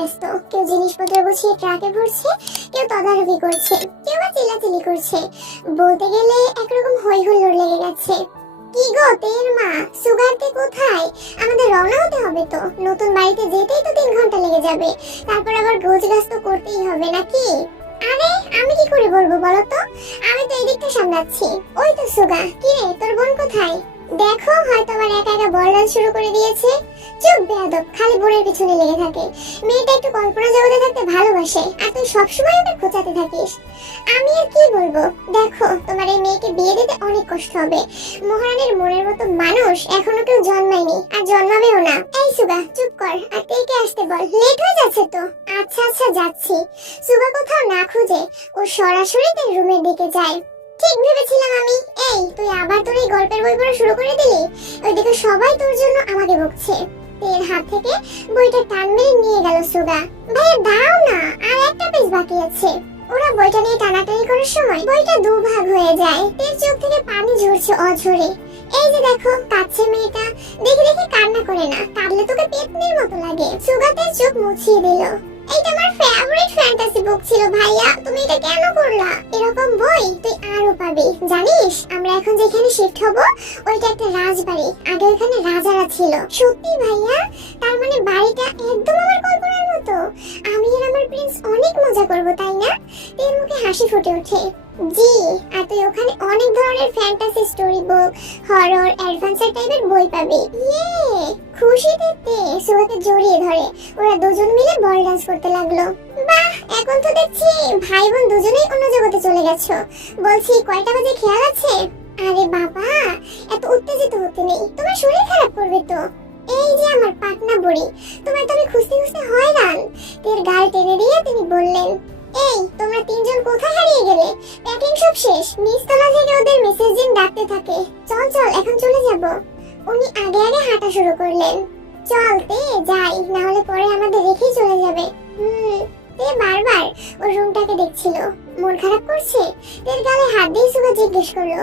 ব্যস্ত, কেউ জিনিসপত্র গুছিয়ে ট্রাকে ভরছে, কেউ তদারকি করছে, কেউ বা চিল্লাচিল্লি করছে। বলতে গেলে একরকম হই হুল্লোড় লেগে গেছে। কি গো তের মা, সুগারতে কোথায়? আমাদের রওনা হতে হবে তো। নতুন বাড়িতে যেতেই তো 3 ঘন্টা লেগে যাবে, তারপর আবার গোছগাছ তো করতেই হবে নাকি? আরে আমি কি করে বলবো বলো তো, আমি তো এদিকটা সামলাচ্ছি। ওই তো সুগা, কি রে তোর বোন কোথায়? দেখো হয়তো আবার একা একা বলরাজ শুরু করে দিয়েছে। চুপ বেয়াদব, খালি বোনের পিছনে লেগে থাকে। মেয়েটা একটু কল্পনা জগতে থাকতে ভালোবাসে, আর তুই সবসময় ওকে খোঁচাতে থাকিস। আমি আর কি বলবো, দেখো তোমার এই মেয়েকে বিয়ে দিতে অনেক কষ্ট হবে। মহারানীর মনের মতো মানুষ এখনো কেউ জন্মায়নি, আর জন্মাবেও না। এই সুগা চুপ কর, আর তেকে আসতে বল, লেট হয়ে যাচ্ছে তো। আচ্ছা আচ্ছা যাচ্ছি। সুগা কোথাও না খুঁজে ও সরাসরি তার রুমের দিকে যায়। ঠিক ভেবেছিলাম আমি। এই তুই আবার তোর এই গল্পের বই পড়া শুরু করে দিলি? ওইদিকে সবাই তোর জন্য আমাকে বকছে। তের হাত থেকে বইটা টান মেরে নিয়ে গেল সুগা। ভাইয়া দাও না, আর একটা পেজ বাকি আছে। ওরা বইটা নিয়ে টানাটানি করার সময় বইটা দুভাগ হয়ে যায়। তের চোখ থেকে পানি ঝরছে অঝরে। এই যে দেখো কাছে মেয়েটা, দেখে দেখে কান্না করে না, কাঁদলে তোকে পেতনির মতো লাগে। সুগা তের চোখ মুছিয়ে দিল। এইটা আমার ফেভারিট ফ্যান্টাসি বুক ছিল ভাইয়া, তুমি এটা কেন করলা? এরকম বই তুই আরো পাবি জানিস। আমরা এখন যেখানে শিফট হব ওইটা একটা রাজবাড়ি, আগে ওখানে রাজারা ছিল। সত্যি ভাইয়া? তার মানে বাড়িটা একদম আমার কল্পনার মতো। আমি আর আমার প্রিন্স অনেক মজা করব, তাই না? এর মুখে হাসি ফুটে ওঠে। জি, আর তুই ওখানে অনেক ধরনের fantasy story book, horror, adventure টাইপের বই পাবি। ইয়ে, খুশিতে তে সুগাকে জড়িয়ে ধরে ওরা দুজন মিলে বল ডান্স করতে লাগলো। বাহ, এখন তো দেখছি ভাই বোন দুজনেই অন্য জগতে চলে গেছো। বলছি কয়টা বাজে খেয়াল আছে? আরে বাবা, এত উত্তেজিত হতে নেই, তোমার শরীর খারাপ করবে তো। এই যে আমার পাটনা বুড়ি, তোমার তো আমি খুঁজতে খুঁজতে হয়রান। তের গাল টেনে দিয়ে তিনি বললেন, এই তোমরা তিনজন কোথায় হারিয়ে গেলে? প্যাকিং সব শেষ। নিচতলা থেকে ওদের মিসেস জিন ডাকতে থাকে, চল চল এখন চলে যাব। উনি আগে আগে হাঁটা শুরু করলেন। চল তে যাই, না হলে পরে আমাদের রেখেই চলে যাবে। তে বারবার ওর রুমটাকে দেখছিল। মন খারাপ করছে? তের গালে হাত দিয়ে সুগা জিজ্ঞেস করলো।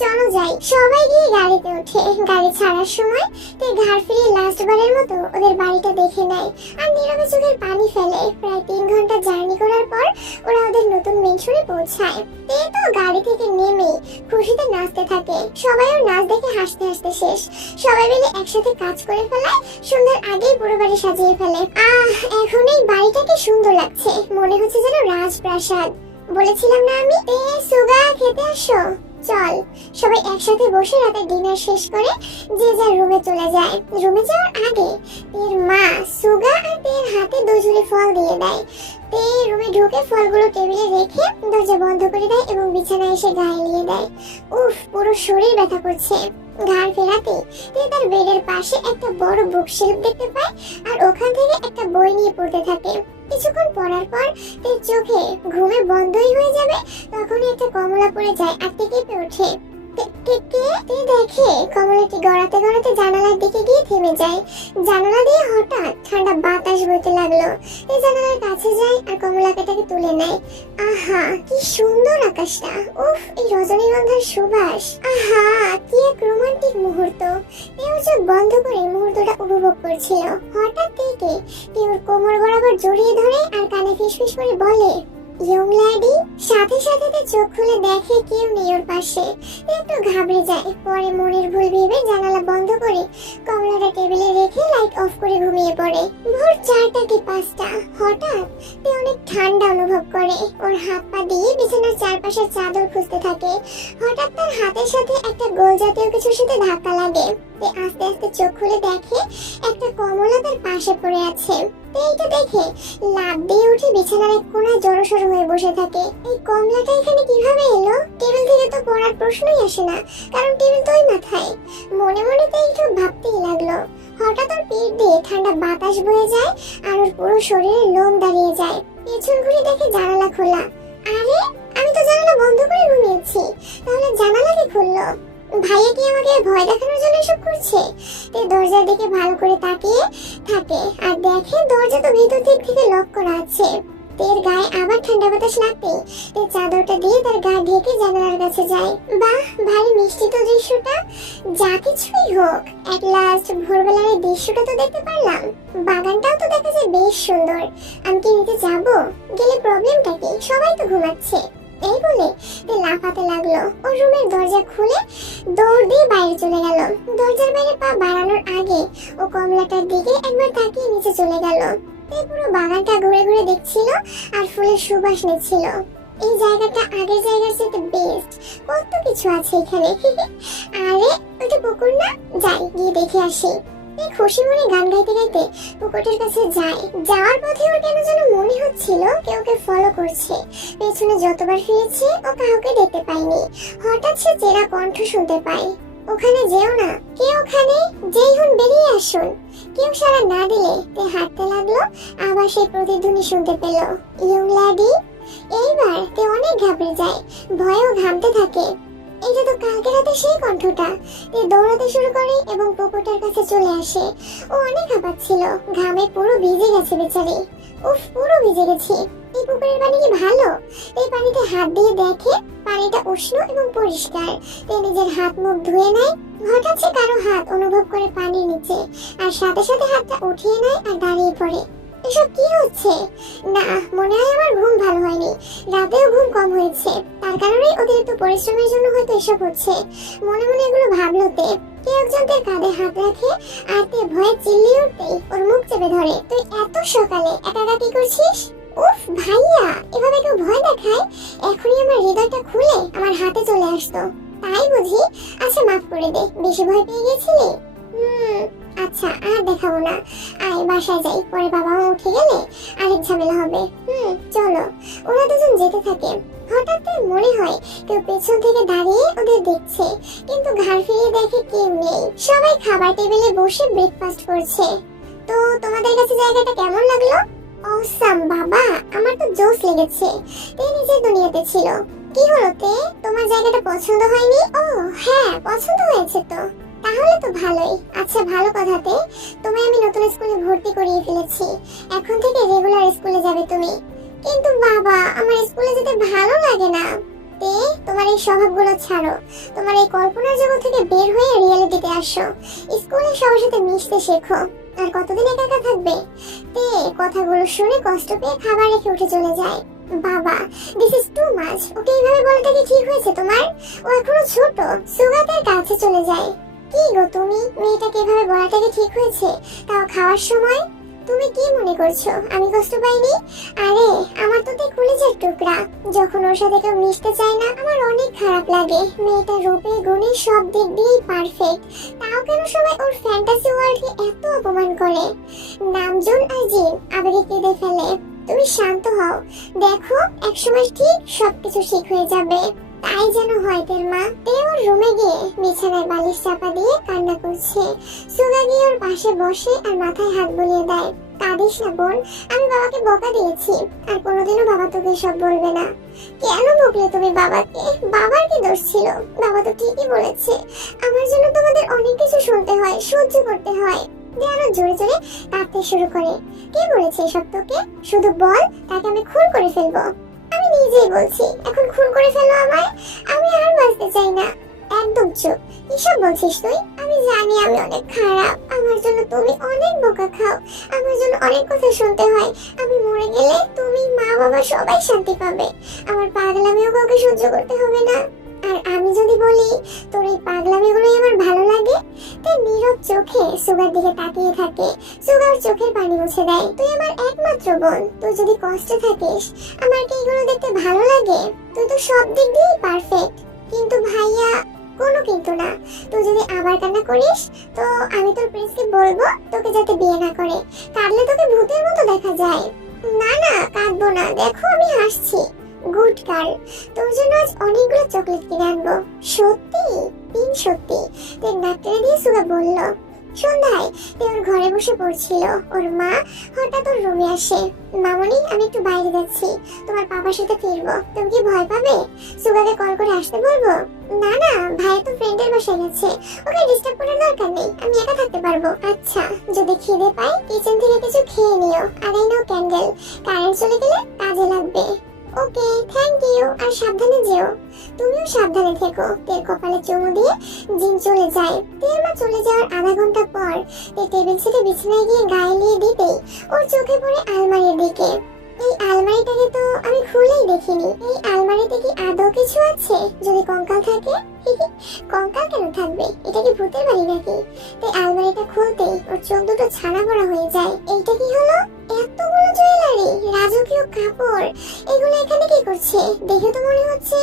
চলো যাই। সবাই গিয়ে গাড়িতে ওঠে। গাড়ি ছাড়ার সময় তে ঘাড় ফিরিয়ে লাস্ট বারের মতো ওদের বাড়িটা দেখে নেয় আর নীরবে চোখের পানি ফেলে। প্রায় 3 ঘন্টা জার্নি করার পর ওরা ওদের নতুন মেনশনে পৌঁছায়। তে তো গাড়ি থেকে নেমে খুশিতে নাচতে থাকে। সবাই ওর নাচ দেখে হাসতে হাসতে শেষ। সবাই মিলে একসাথে কাজ করে ফেলায় সন্ধ্যার আগেই পুরো বাড়ি সাজিয়ে ফেলে। এখন এই বাড়িটাকে সুন্দর লাগছে, মনে হচ্ছে যেন রাজপ্রাসাদ। বলেছিলাম না আমি? তে সুগা খেতে আসো। চল। সবাই একসাথে বসে রাতে ডিনার শেষ করে যে যার রুমে চলে যায়। রুমে যাওয়ার আগে তের মা সুগা আর তের হাতে 2 ঝুড়ি ফল দিয়ে দেয়। তে রুমে ঢুকে ফলগুলো টেবিলে রেখে দরজা বন্ধ করে দেয় এবং বিছানায় এসে গায়ে নিয়ে দেয়। উফ, পুরো শরীর ব্যথা করছে। ঘাড় ফেরাতে তে তার বেডের পাশে একটা বড় বুকশেলফ দেখতে পায় আর ওখান থেকে একটা বই নিয়ে পড়তে থাকে। কিছুক্ষণ পড়ার পর তের চোখে ঘুমে বন্ধই হয়ে যাবে তখনই একটা কমলা পড়ে যায় আর তে কেঁপে ওঠে। তে দেখে কমলাটি গড়াতে গড়াতে জানালার দিকে গিয়ে থেমে যায়। জানালা দিয়ে হঠাৎ ঠান্ডা বাতাস বইতে লাগলো। তে জানালার কাছে যায় আর কমলাটাকে তুলে নেয়। আহা কি সুন্দর আকাশটা! উফ, এই রজনীগন্ধার সুবাস! আহা কি এক রোমান্টিক মুহূর্ত! তেও চোখ বন্ধ করে মুহূর্তটা উপভোগ করছিল। হঠাৎ থেকে ওর কোমর বরাবর জড়িয়ে ধরে আর কানে ফিসফিস করে বলে, ইয়ং ল্যাডি। সাথে সাথে তে চোখ খুলে দেখে কেউ নেই ওর পাশে। একটু ঘাবড়ে যায়। পরে মনের ভুল ভেবে জানালা বন্ধ করে কমলাটা টেবিলে রেখে লাইট অফ করে ঘুমিয়ে পড়ে। ভোর 4টা কি 5টা হঠাৎ তে অনেক ঠান্ডা অনুভব করে। ওর হাত পা দিয়ে বিছানার চারপাশের চাদর খুঁজতে থাকে। হঠাৎ তার হাতের সাথে একটা গোল জাতীয় কিছুর সাথে ধাক্কা লাগে। তে আস্তে আস্তে চোখ খুলে দেখে একটা কমলা তার পাশে পড়ে আছে। এইটা দেখে লাফ দিয়ে উঠে বিছানার এক কোণায় জড়সড় হয়ে বসে থাকে। এই কমলাটা এখানে কিভাবে এলো? টেবিল থেকে তো পড়ার প্রশ্নই আসে না, কারণ টেবিল তো ওই মাথায়। মনে মনে তো একটু ভাবতেই লাগলো। হঠাৎ ওর পিঠ দিয়ে ঠান্ডা বাতাস বয়ে যায় আর ওর পুরো শরীরের লোম দাঁড়িয়ে যায়। পেছন ঘুরে দেখে জানালা খোলা। আরে, আমি তো জানালা বন্ধ করে ঘুমিয়েছি, তাহলে জানালা কে খুললো? ভাইয়া কি আমাকে ভয় দেখানোর জন্য এসব করছে? তে দরজার দিকে ভালো করে তাকিয়ে থাকে আর দেখে দরজা তো ভিতর দিক থেকে লক করা আছে। তের গায়ে আবার ঠান্ডা বাতাস লাগতে তে চাদরটা দিয়ে তার গা ঢেকে জানালার কাছে যায়। বাহ, ভারী মিষ্টি তো দৃশ্যটা। যা কিছুই হোক, এট লাস্ট ভোরবেলার এই দৃশ্যটা তো দেখতে পারলাম। বাগানটাও তো দেখা যায় বেশ সুন্দর। আমি কি নিতে যাবো? গেলে প্রবলেমটা কি? সবাই তো ঘুমাচ্ছে। এই বলে তে লাফাতে লাগলো। ও রুমের দরজা খুলে দৌড় দিয়ে বাইরে চলে গেল। দরজার বাইরে পা বাড়ানোর আগে ও কমলাটার দিকে একবার তাকিয়ে নিচে চলে গেল। এই পুরো বাগানটা ঘুরে ঘুরে দেখছিল আর ফুলের সুবাস নিচ্ছিল। এই জায়গাটা আগের জায়গার চেয়ে বেস্ট। কত কিছু আছে এখানে। আরে ওটা পুকুর না? যাই গিয়ে দেখে আসি। এই খুশি মনে গান গাইতে গাইতে পুকুরটার কাছে যায়। যাওয়ার পথে ওর কেন যেন মনে হচ্ছিল কেউ ওকে ফলো করছে। পেছনে যতবার ফিরেছে ও কাউকে দেখতে পায়নি। হঠাৎ সে চেনা কণ্ঠ শুনতে পায়। ওখানে যেও না। কে ওখানে? যেই হন বেরিয়ে আসুন। কেউ সাড়া না দিলে তে হাঁটতে লাগলো। আবার সেই প্রতিধ্বনি শুনতে পেল, ইয়ং ল্যাডি। এইবার তে অনেক ঘাবড়ে যায়, ভয়েও ঘামতে থাকে। এটা তো কালকে রাতে সেই কণ্ঠটা। তে দৌড়াতে শুরু করে এবং পুকুরটার কাছে চলে আসে। ও অনেক হাঁপাচ্ছিল, ঘামে পুরো ভিজে গেছে বেচারি। উফ, পুরো ভিজে গেছি। এই পুকুরের পানি কি ভালো? এই পানিতে হাত দিয়ে দেখে পানিটা উষ্ণ এবং পরিষ্কার। তে নিজের হাত মুখ ধুয়ে নেয়। হঠাৎ সে কারো হাত অনুভব করে পানির নিচে, আর সাথে সাথে হাতটা উঠিয়ে নেয় আর দাঁড়িয়ে পড়ে। এসব কি হচ্ছে? না, মনে হয় আমার ঘুম ভালো হয়নি। রাতেও ঘুম কম হয়েছে, তার কারণেই অতিরিক্ত পরিশ্রমের জন্য হয়তো এসব হচ্ছে। মনে মনে এগুলো ভাবলো তে। কেউ একজন তার কাঁধে হাত রাখে আর তে ভয়ে চিল্লিয়ে উঠতেই ওর মুখ চেপে ধরে। তুই এত সকালে একা একা কি করছিস? উফ ভাইয়া, এভাবে কেউ ভয় দেখায়? এখনই আমার হৃদয়টা খুলে আমার হাতে চলে আসতো। তাই বুঝি? আচ্ছা মাফ করে দে, বেশি ভয় পেয়ে গেছিলি? আচ্ছা আর দেখাবো না। আয় বাসায় যাই, পরে বাবা মা উঠে গেলে আরেক ঝামেলা হবে। চলো। ওরা দুজন যেতে থাকে। হঠাৎ তার মনে হয় কেউ পেছন থেকে দাঁড়িয়ে ওদের দেখছে, কিন্তু ঘাড় ফিরিয়ে দেখে কেউ নেই। সবাই খাবার টেবিলে বসে ব্রেকফাস্ট করছে। তো তোমাদের কাছে জায়গাটা কেমন লাগলো? অসাম বাবা, আমার তো জোস লেগেছে। তে নিজের দুনিয়াতে ছিল। কি হলো তে, তোমার জায়গাটা পছন্দ হয়নি? ও হ্যাঁ, পছন্দ হয়েছে তো। তাহলে তো ভালোই। আচ্ছা ভালো কথাতে, তোমায় আমি নতুন স্কুলে ভর্তি করিয়ে ফেলেছি। এখন থেকে রেগুলার স্কুলে যাবে তুমি। কিন্তু বাবা, আমার স্কুলে যেতে ভালো লাগে না। তে তোমার এই স্বভাবগুলো ছাড়ো। তোমার এই কল্পনার জগৎ থেকে বের হয়ে রিয়েলিটিতে আসো। স্কুলে সবার সাথে মিশতে শেখো। আর কতদিন একা একা থাকবে? তে কথাগুলো শুনে কষ্ট পেয়ে খাবার রেখে উঠে চলে যায়। বাবা, দিস ইজ টু মাচ। ওকে এইভাবে বলাটা কি ঠিক হয়েছে তোমার? ও এখনো ছোট। সুগাতের কাছে চলে যায়। কি গো তুমি, মেয়েটাকে এভাবে বলাটা কি ঠিক হয়েছে? তাও খাওয়ার সময়? তুমি কি মনে করছো আমি কষ্ট পাইনি? আরে আমার তো তে কলিজার টুকরা। যখন ওর সাথে কেউ মিশতে চায় না, আমার অনেক খারাপ লাগে। মেয়েটা রূপে গুণে সব দিক দিয়েই পারফেক্ট। তাও কেন সবাই ওর ফ্যান্টাসি ওয়ার্ল্ডকে এত অপমান করে? নামজুন আর জিন আবেগে কেঁদে ফেলে। তুমি শান্ত হও, দেখো একসময় ঠিক সবকিছু ঠিক হয়ে যাবে। তাই যেন হয় তের মা। তে ওর রুমে গিয়ে বিছানায় বালিশ চাপা দিয়ে কান্না করছে। সুগা গিয়ে ওর পাশে বসে আর মাথায় হাত বুলিয়ে দেয়। কাঁদিস না বোন, আমি বাবাকে বকা দিয়েছি, আর কোনোদিনও বাবা তোকে সব বলবে না। কেন বকলে তুমি বাবাকে? বাবার কি দোষ ছিল? বাবা তো ঠিকই বলেছে, আমার জন্য তোমাদের অনেক কিছু শুনতে হয়, সহ্য করতে হয়। দিয়ে আরো জোরে জোরে কাঁদতে শুরু করে। কে বলেছে এসব তোকে? শুধু বল, তাকে আমি খুন করে ফেলবো। আমি নিজেই বলছি, এখন খুন করে ফেলো আমায়। আমি আর বাঁচতে চাই না। একদম চুপ। কিসব বলছিস তুই? আমি জানি আমি অনেক খারাপ, আমার জন্য তুমি অনেক বোকা খাও, আমার জন্য অনেক কথা শুনতে হয়। আমি মরে গেলে তুমি, মা, বাবা সবাই শান্তি পাবে। আমার পাগলামিও কাউকে সহ্য করতে হবে না। আর আমি যদি বলি তোর এই পাগলামিগুলোই আমার ভালো লাগে? তাই নীরব চোখে সুগার দিকে তাকিয়ে থাকে। সুগার চোখের পানি মুছে দেয়। তুই আমার একমাত্র বোন, তুই যদি কষ্টে থাকিস আমার কি এগুলো দেখতে ভালো লাগে? তুই তো সব দিক দিয়েই পারফেক্ট। কিন্তু ভাইয়া, কোনো কিন্তু না। তুই যদি আবার কান্না করিস তো আমি তোর প্রিন্সকে বলবো তোকে যাতে বিয়ে না করে। কাঁদলে তোকে ভূতের মতো দেখা যায়। না না, কাঁদবো না, দেখো আমি হাসছি। গুড গার্ল, তোর জন্য আজ অনেকগুলো চকলেট কিনে আনবো। সত্যি? সত্যি। তোর নাক টেনে দিয়ে সুগা বলল। সন্ধ্যায় তে ওর ঘরে বসে পড়ছিল। ওর মা হঠাৎ ওর রুমে আসে। মামনি, আমি একটু বাইরে যাচ্ছি, তোমার পাপার সাথে ফিরবো। তুমি কি ভয় পাবে? সুগাকে কল করে আসতে বলবো? না না, ভাই তো ফ্রেন্ডের বাসায় গেছে, ওকে ডিস্টার্ব করার দরকার নেই, আমি একা থাকতে পারবো। আচ্ছা, যদি খিদে পাই কিচেন থেকে কিছু খেয়ে নিও। আর এই নাও ক্যান্ডেল, কারেন্ট চলে গেলে কাজে লাগবে। ওকে, থ্যাংক ইউ। আর সাবধানে যেও। তুমিও সাবধানে থেকো। তের কপালে চুমু দিয়ে জিন চলে যায়। তের মা চলে যাওয়ার আধা ঘন্টা পর তে টেবিল ছেড়ে বিছানায় গিয়ে গায়ে নিয়ে দিতেই ওর চোখে পড়ে আলমারির দিকে। এই আলমারিটাকে তো আমি খুলেই দেখিনি। এই আলমারিতে কি আদৌ কিছু আছে? যদি কঙ্কাল থাকে? কঙ্কাল কেন থাকবে? এটা কি ভূতের বাড়ি নাকি? তাই আলমারিটা খুলতেই ওর চোখ দুটো ছানা বড়া হয়ে যায়। এইটা কি হলো? এতগুলো জুয়েলারি, রাজকীয় কাপড়, এগুলো এখানে কি করছে? দেখে তো মনে হচ্ছে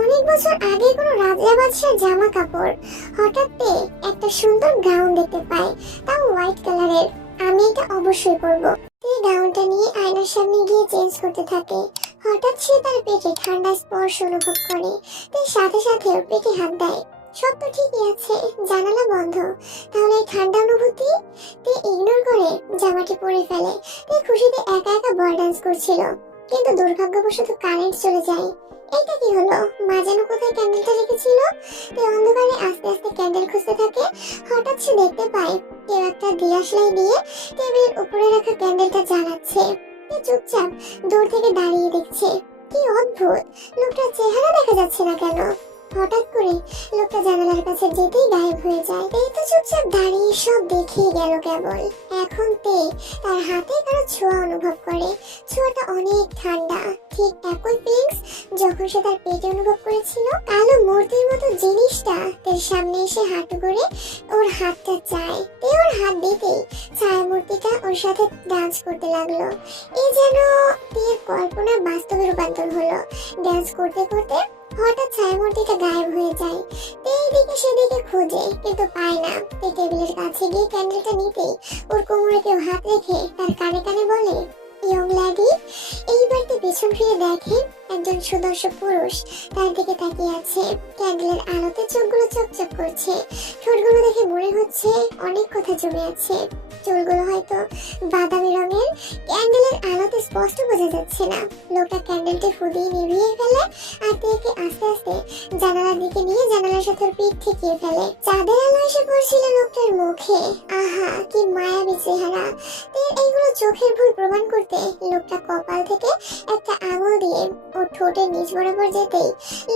অনেক বছর আগে কোনো রাজা বাদশার জামা কাপড়। হঠাৎ একটা সুন্দর গাউন দেখতে পায়, তাও হোয়াইট কালারের। আমি এটা অবশ্যই পরবো। এই গাউনটা নিয়ে আয়নার সামনে গিয়ে চেঞ্জ করতে থাকে। হঠাৎ সে তার পেটে ঠান্ডা স্পর্শ অনুভব করে। তাই সাথে সাথে ওর পেটে হাত দেয়। সব তো ঠিকই আছে, জানালা বন্ধ, তাহলে এই ঠান্ডা অনুভূতি? তে ইগনোর করে জামাটি পরে ফেলে। তে খুশিতে একা একা বল ডান্স করছিল, কিন্তু দুর্ভাগ্যবশত কারেন্ট চলে যায়। এটা কি হলো? মা যেন কোথায় ক্যান্ডেলটা রেখেছিল। তে অন্ধকারে আস্তে আস্তে ক্যান্ডেল খুঁজতে থাকে। হঠাৎ সে দেখতে পায় কেউ একটা দিয়াশলাই দিয়ে টেবিলের উপরে রাখা ক্যান্ডেলটা জ্বালাচ্ছে। তে চুপচাপ দূর থেকে দাঁড়িয়ে দেখছে। কি অদ্ভুত, লোকটার চেহারা দেখা যাচ্ছে না কেন? হঠাৎ করে লোকটা জানালার কাছে যেতেই গায়েব হয়ে যায়। তে তো চুপচাপ দাঁড়িয়ে সব দেখেই গেল কেবল। এখন তে তার হাতে কারো ছোঁয়া অনুভব করে। ছোঁয়াটা অনেক ঠান্ডা, ঠিক একই ফিলিংস যখন সে তার পেটে অনুভব করেছিল। কালো মূর্তির মতো জিনিসটা তার সামনে এসে হাঁটু করে ওর হাতটা চায়। তে ওর হাত দিতেই ছায়া মূর্তিটা ওর সাথে ডান্স করতে লাগলো। এ যেন তের কল্পনা বাস্তবে রূপান্তর হলো। ডান্স করতে করতে হঠাৎ ছায়ামূর্তিটা গায়েব হয়ে যায়। তে এইদিকে সেদিকে খোঁজে, কিন্তু পায় না। তে টেবিলের কাছে গিয়ে ক্যান্ডেলটা নিতেই ওর কোমরে কেউ হাত রেখে তার কানে কানে বলে, ইয়ং ল্যাডি। এইবার তে পেছন ফিরে দেখে একজন সুদর্শন পুরুষ তার দিকে তাকিয়ে আছে। ক্যান্ডেলের আলোতে চোখগুলো চকচক করছে। ঠোঁটগুলো দেখে মনে হচ্ছে অনেক কথা জমে আছে। চুলগুলো হয়তো বাদামি রঙের। ক্যান্ডেলের আলোতে স্পষ্ট বোঝা যাচ্ছে না। লোকটা ক্যান্ডেলটি ফুদিয়ে নিভিয়ে ফেলে আর তেকে আস্তে আস্তে জানালার দিকে নিয়ে জানালার সাথে পিঠ ঠেকিয়ে ফেলে। চাঁদের আলো এসে পড়ছিল লোকটার মুখে। আহা, কি মায়াবী চেহারা! এইগুলো চোখের ভুল প্রমাণ করতে লোকটা কপাল থেকে একটা আঙুল দিয়ে ওর ঠোঁটের নিচ বরাবর যেতেই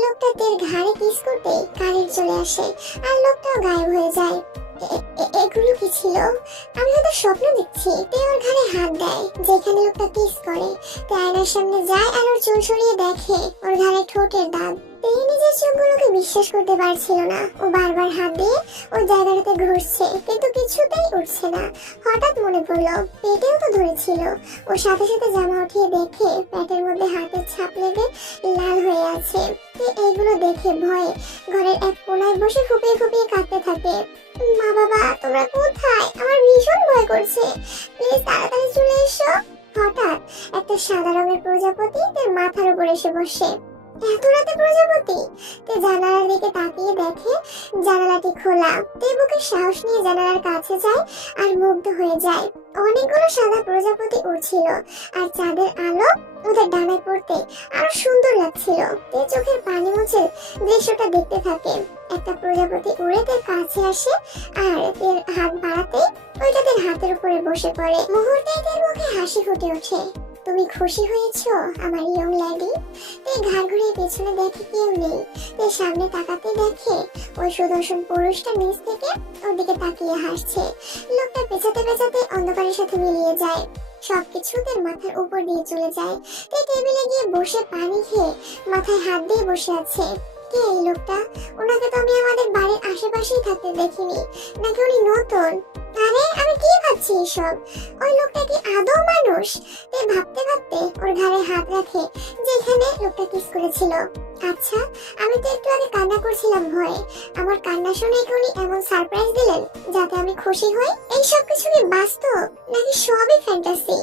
লোকটা তের ঘাড়ে কিস করতেই কারেন্ট চলে আসে আর লোকটাও গায়েব হয়ে যায়। এগুলো কি ছিল? আমি হয়তো স্বপ্ন দেখছি। তে ওর ঘাড়ে হাত দেয় যেখানে লোকটা কিস করে। তে আয়নার সামনে যায় আর ওর চুল সরিয়ে দেখে ওর ঘাড়ে ঠোঁটের দাগ। তে নিজের চোখগুলোকে বিশ্বাস করতে পারছিল না। ও বারবার হাত দিয়ে ওই জায়গাটাতে ঘুরছে, কিন্তু কিছুতেই উঠছে না। হঠাৎ মনে পড়লো পেটেও তো ধরেছিল। ও সাথে সাথে জামা উঠিয়ে দেখে পেটের মধ্যে হাতের ছাপ লেগে লাল হয়ে আছে। তে এইগুলো দেখে ভয়ে ঘরের এক কোনায় বসে ফুপিয়ে ফুপিয়ে কাঁদতে থাকে। মা বাবা, তোমরা কোথায়? আমার ভীষণ ভয় করছে, প্লিজ তাড়াতাড়ি চলে এসো। হঠাৎ একটা সাদা রঙের প্রজাপতি তার মাথার উপর এসে বসে। এত রাতে প্রজাপতি? তে জানালার দিকে তাকিয়ে দেখে জানালাটি খোলা। তে বুকে সাহস নিয়ে জানালার কাছে যায় আর মুগ্ধ হয়ে যায়। অনেকগুলো সাদা প্রজাপতি উড়ছিল আর চাঁদের আলো ওদের ডানায় পড়তে আরো সুন্দর লাগছিল। তে চোখের পানি মুছে দৃশ্যটা দেখতে থাকে। একটা প্রজাপতি উড়ে তার কাছে আসে আর তের হাত বাড়াতে ওইটা তার হাতের উপরে বসে পড়ে। মুহূর্তেই তার মুখে হাসি ফুটে ওঠে। তুমি খুশি হয়েছো আমার ইয়ং ল্যাডি? তে ঘাড় ঘুরিয়ে পেছনে দেখে কেউ নেই। তে সামনে তাকাতে দেখে ওই সুদর্শন পুরুষটা নিচ থেকে ওর দিকে তাকিয়ে হাসছে। লোকটা পেছাতে পেছাতে অন্ধকারের সাথে মিলিয়ে যায়। সবকিছু তার মাথার উপর দিয়ে চলে যায়। তে টেবিলে গিয়ে বসে পানি খেয়ে মাথায় হাত দিয়ে বসে আছে। কে এই লোকটা? ওনাকে তো আমি আমাদের বাড়ির আশেপাশেই থাকতে দেখিনি। নাকি উনি নতুন? আরে আমি কি ভাবছি এসব? ওই লোকটা কি আদৌ মানুষ? তে ভাবতে ভাবতে ওর ঘাড়ে হাত রাখে যেখানে লোকটা কিস করেছিল। আচ্ছা, আমি তো একটু আগে কান্না করছিলাম ভয়ে। আমার কান্না শুনে কি উনি এমন সারপ্রাইজ দিলেন যাতে আমি খুশি হই? এই সব কিছু কি বাস্তব নাকি সবই ফ্যান্টাসি?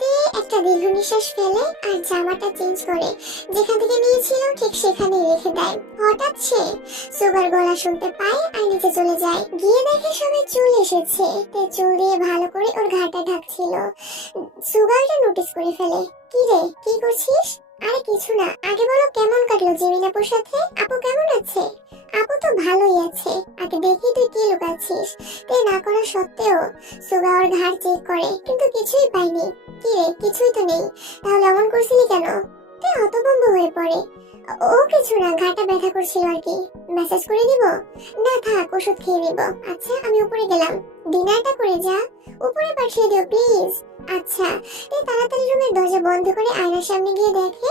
তে একটা দীর্ঘ নিঃশ্বাস ফেলে আর জামাটা চেঞ্জ করে যেখান থেকে নিয়েছিল ঠিক সেখানেই রেখে দেয়। হঠাৎ সে সুগার গলা শুনতে পায় আর নিচে চলে যায়। গিয়ে দেখে সবাই চুল এসেছে। তে চুল দিয়ে ভালো করে ওর ঘাড়টা ঢাকছিল। সুগারটা নোটিস করে ফেলে। কি রে, কি করছিস? আরে কিছু না, আগে বলো কেমন কাটলো জিমিন আপুর সাথে? আপু কেমন আছে? আপু তো ভালোই আছে। আগে দেখি তুই কি লুকাচ্ছিস। তে না করা সত্ত্বেও সুগা ওর ঘাড় চেক করে, কিন্তু কিছুই পায়নি। কি রে, কিছুই তো নেই, তাহলে এমন করছিলি কেন? তে হতভম্ব হয়ে পড়ে। ও কিছু না, ঘাটা ব্যথা করছিল আর কি। মেসেজ করে দিব? না থাক, ওষুধ খেয়ে নিব। আচ্ছা আমি উপরে গেলাম, ডিনারটা করে যা। উপরে পাঠিয়ে দিও প্লিজ। আচ্ছা। এই তাড়াতাড়ি রুমের দরজা বন্ধ করে আয়নার সামনে গিয়ে দেখে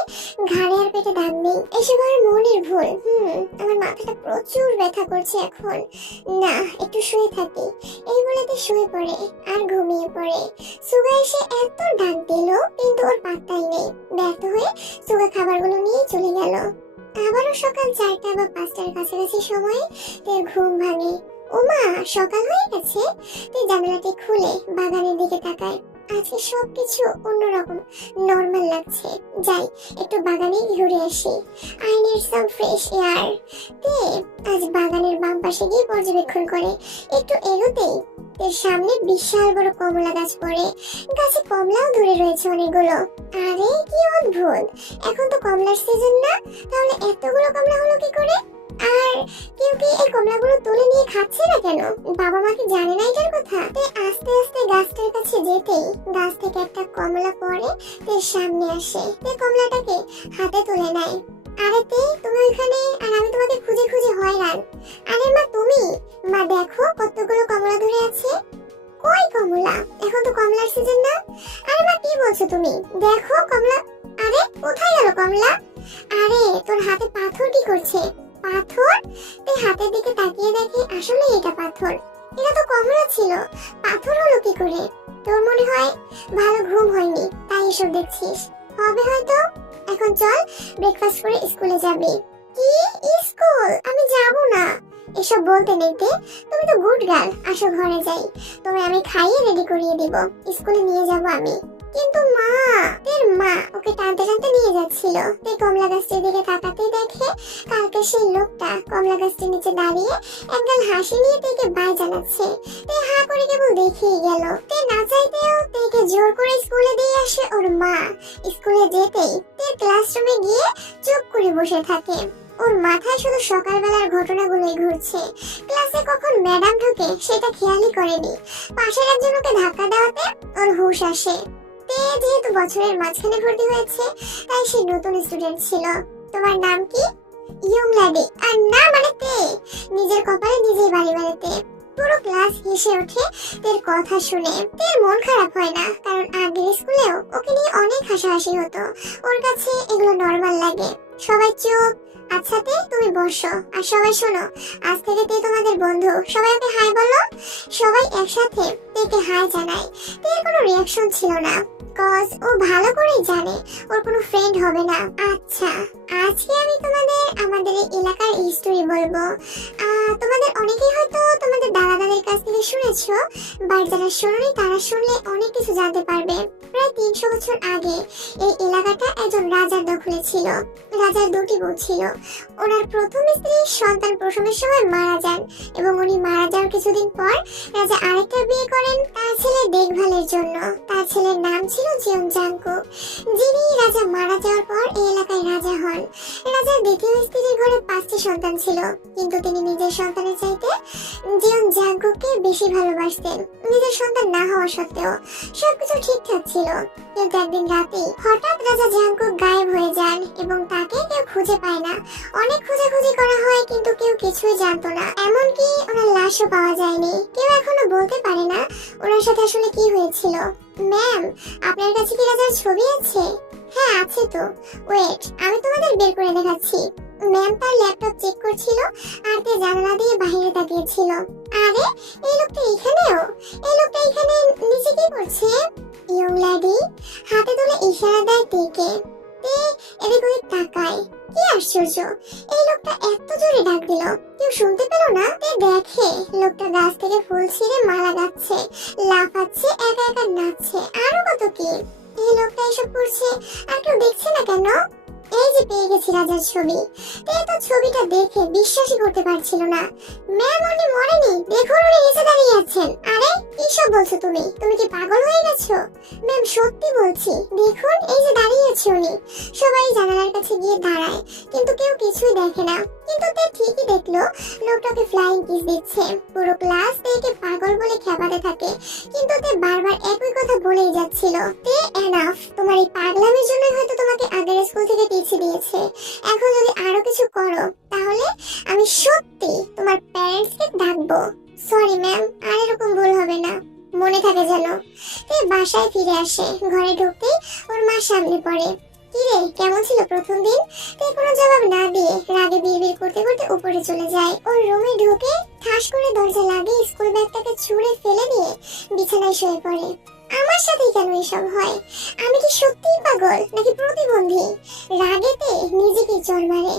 ঘাড়ে আর পেটে দাগ নেই। এসব আর মনের ভুল। আমার মাথাটা প্রচুর ব্যথা করছে এখন। না, একটু শুয়ে থাকি। এই বলেতে শুয়ে পড়ে আর ঘুমিয়ে পড়ে। সুগা এসে এত ডাক দিল কিন্তু ওর পাত্তাই নেই। ব্যর্থ হয়ে সুগা খাবারগুলো নিয়ে চলে গেল। আবারও সকাল 4টা বা 5টার কাছাকাছি সময়ে তের ঘুম ভাঙে। ওমা, সকাল হয়ে গেছে। তুই জানালাটি খুলে বাগানের দিকে তাকায়। আজকে সবকিছু অন্যরকম, নর্মাল লাগছে। যাই একটু বাগানে ঘুরে আসি। I need some fresh air. তে আজ বাগানের বাম পাশে গিয়ে পর্যবেক্ষণ করে। একটু এগোতেই এর সামনে বিশাল বড় কমলা গাছ পড়ে। গাছে কমলাও ধরে রয়েছে অনেকগুলো। আরে কি অদ্ভুত, এখন তো কমলার সিজন না, তাহলে এতগুলো কমলা হলো কি করে? আর কেউ কি এই কমলাগুলো তুলে নিয়ে খাচ্ছে না কেন? বাবা মা কি জানে না এটার কথা? আস্তে আস্তে গাছটার কাছে যেতেই গাছ থেকে একটা কমলা পড়ে তের সামনে আসে। তে কমলাটাকে হাতে তুলে নেয়। আরে তে, তুমি ওইখানে আর আমি তোমাকে খুঁজে খুঁজে হয়রান। আরে মা তুমি, মা দেখো কতগুলো কমলা ধরে আছে। কই কমলা? এখন তো কমলার সিজন না। আরে মা কি বলছো তুমি? দেখো কমলা। আরে কোথায় গেল কমলা? আরে তোর হাতে পাথর কি করছে? পাথর? তুই হাতের দিকে তাকিয়ে দেখে আসলে এটা পাথর। এটা তো কমলা ছিল, পাথর হলো কি করে? তোর মনে হয় ভালো ঘুম হয়নি তাই এসব দেখছিস। হবে হয়তো। এখন চল, ব্রেকফাস্ট করে স্কুলে যাবি। কি স্কুল? আমি যাব না। এসব বলতে নেই তে, তুমি তো গুড গার্ল। আসো ঘরে যাই, তোমায় আমি খাইয়ে রেডি করিয়ে দিব। স্কুলে নিয়ে যাব আমি। কিন্তু মা, তের মা ওকে টানতে টানতে নিয়ে যাচ্ছিল। তে কমলা গাছটির দিকে তাকাতেই দেখে কালকে সেই লোকটা কমলা গাছটির নিচে দাঁড়িয়ে একগাল হাসি নিয়ে তেকে বাই জানাচ্ছে। তে হা করে কেবল দেখেই গেল। তে না চাইতেও তেকে জোর করে স্কুলে দিয়ে আসে ওর মা। স্কুলে যেতেই তে ক্লাসরুমে গিয়ে চুপ করে বসে থাকে। ওর মাথায় শুধু সকালবেলার ঘটনাগুলোই ঘুরছে। ক্লাসে কখন ম্যাডাম ঢোকে সেটা খেয়ালই করেনি। পাশের একজন ওকে ধাক্কা দেওয়াতে ওর হুঁশ আসে। তে যেহেতু বছরের মাঝখানে ভর্তি হয়েছে তাই সে নতুন স্টুডেন্ট ছিল। তোমার নাম কি? Young lady. আর না মানে তে, নিজের কপালে নিজেই বাড়ি বাড়িতে। পুরো ক্লাস হেসে ওঠে তের কথা শুনে। তের মন খারাপ হয় না, কারণ আগের স্কুলেও ওকে নিয়ে অনেক হাসাহাসি হতো। ওর কাছে এগুলো নর্মাল লাগে। সবাই চুপ। আচ্ছা তে, তুমি বসো। আর সবাই শোনো, আজ থেকে তে তোমাদের বন্ধু। সবাই ওকে হাই বলো। সবাই একসাথে তেকে হাই জানায়। তের কোনো রিয়াকশন ছিল না, কজ ও ভালো করেই জানে ওর কোনো ফ্রেন্ড হবে না। আচ্ছা, আজকে আমি তোমাদের আমাদের এই এলাকার হিস্টোরি বলবো। তোমাদের অনেকেই হয়তো তোমাদের দাদা দাদির কাছ থেকে শুনেছো, বাট যারা শোনোনি তারা শুনলে অনেক কিছু জানতে পারবে। প্রায় 300 বছর আগে এই এলাকাটা একজন রাজার দখলে ছিল। রাজার 2টি বউ ছিল। ওনার প্রথম স্ত্রীর সন্তান প্রসবের সময় মারা যান এবং উনি মারা যাওয়ার কিছুদিন পর রাজা আরেকটা বিয়ে করেন তার ছেলের দেখভালের জন্য। তার ছেলের নাম ছিল জিয়ং জাংকুক, যিনি রাজা মারা যাওয়ার পর এই এলাকায় রাজা হন। রাজার দ্বিতীয় স্ত্রীর ঘরে 5টি সন্তান ছিল, কিন্তু তিনি নিজের সন্তানের চাইতে জিয়ং জাংকুককে বেশি ভালোবাসতেন। নিজের সন্তান না হওয়া সত্ত্বেও সবকিছু ঠিকঠাক ছিল। কিন্তু একদিন রাতে হঠাৎ রাজা জাংকুক গায়েব হয়ে যান এবং তাকে কেউ খুঁজে পায় না। অনেক খোঁজাখুঁজি করা হয় কিন্তু কেউ কিছুই জানতো না, এমনকি ওনার লাশও পাওয়া যায়নি। কেউ এখনো বলতে পারে না ওনার সাথে আসলে কি হয়েছিল। ম্যাম, আপনার কাছে কি রাজার ছবি আছে? হ্যাঁ আছে তো, ওয়েট আমি তোমাদের বের করে দেখাচ্ছি। ম্যাম তার ল্যাপটপ চেক করছিল আর তে জানালা দিয়ে বাইরে তাকিয়েছিল। আরে এই লোকটা এখানেও? এই লোকটা এখানে নিচে কি করছে? ইয়ং লেডি হাতে তুলে ইশারা দেয় তেকে। তে এদিক ওদিক তাকায়। কি আশ্চর্য, এই লোকটা এত জোরে ডাক দিল কেউ শুনতে পেল না। তে দেখে লোকটা গাছ থেকে ফুল ছিঁড়ে মালা গাচ্ছে, লাফাচ্ছে, একা একা নাচছে, আরো কত কি। এই লোকটা এসব করছে আর কেউ দেখছে না কেন? এই যে পেয়ে গেছি রাজার ছবি। তে তো ছবিটা দেখে বিশ্বাসই করতে পারছিল না। ম্যাম উনি মরেনি, দেখুন উনি নিচে দাঁড়িয়ে আছেন। আরে কিসব বলছো তুমি? তুমি কি পাগল হয়ে গেছো? ম্যাম সত্যি বলছি, দেখুন এই যে দাঁড়িয়ে আছে উনি। সবাই জানালার কাছে গিয়ে দাঁড়ায় কিন্তু কেউ কিছুই দেখে না। কিন্তু তে ঠিকই দেখলো লোকটাকে ফ্লাইং কিস দিচ্ছে। পুরো ক্লাস তেকে পাগল বলে খেপাতে থাকে, কিন্তু তে বারবার একই কথা বলে বলেই যাচ্ছিল তে এনাফ, তোমার এই পাগলামির জন্য হয়তো তোমাকে আগের স্কুল থেকে পিছিয়ে দিয়েছে। এখন যদি আরো কিছু করো তাহলে আমি সত্যি তোমার প্যারেন্টসকে ডাকবো। সরি ম্যাম, আর এরকম ভুল হবে না, মনে থাকে যেন। তে বাসায় ফিরে আসে, ঘরে ঢুকতেই ওর মা সামনে পড়ে। কিরে, কেমন ছিল প্রথম দিন? তে কোনো জবাব না দিয়ে রাগে বিড়বিড় করতে করতে উপরে চলে যায়। ওর রুমে ঢুকে ঠাস করে দরজা লাগিয়ে স্কুল ব্যাগটাকে ছুঁড়ে ফেলে দিয়ে বিছানায় শুয়ে পড়ে। আমার সাথেই কেন এসব হয়? আমি কি সত্যিই পাগল নাকি প্রতিবন্ধী? রাগেতে নিজেকেই চড় মারে।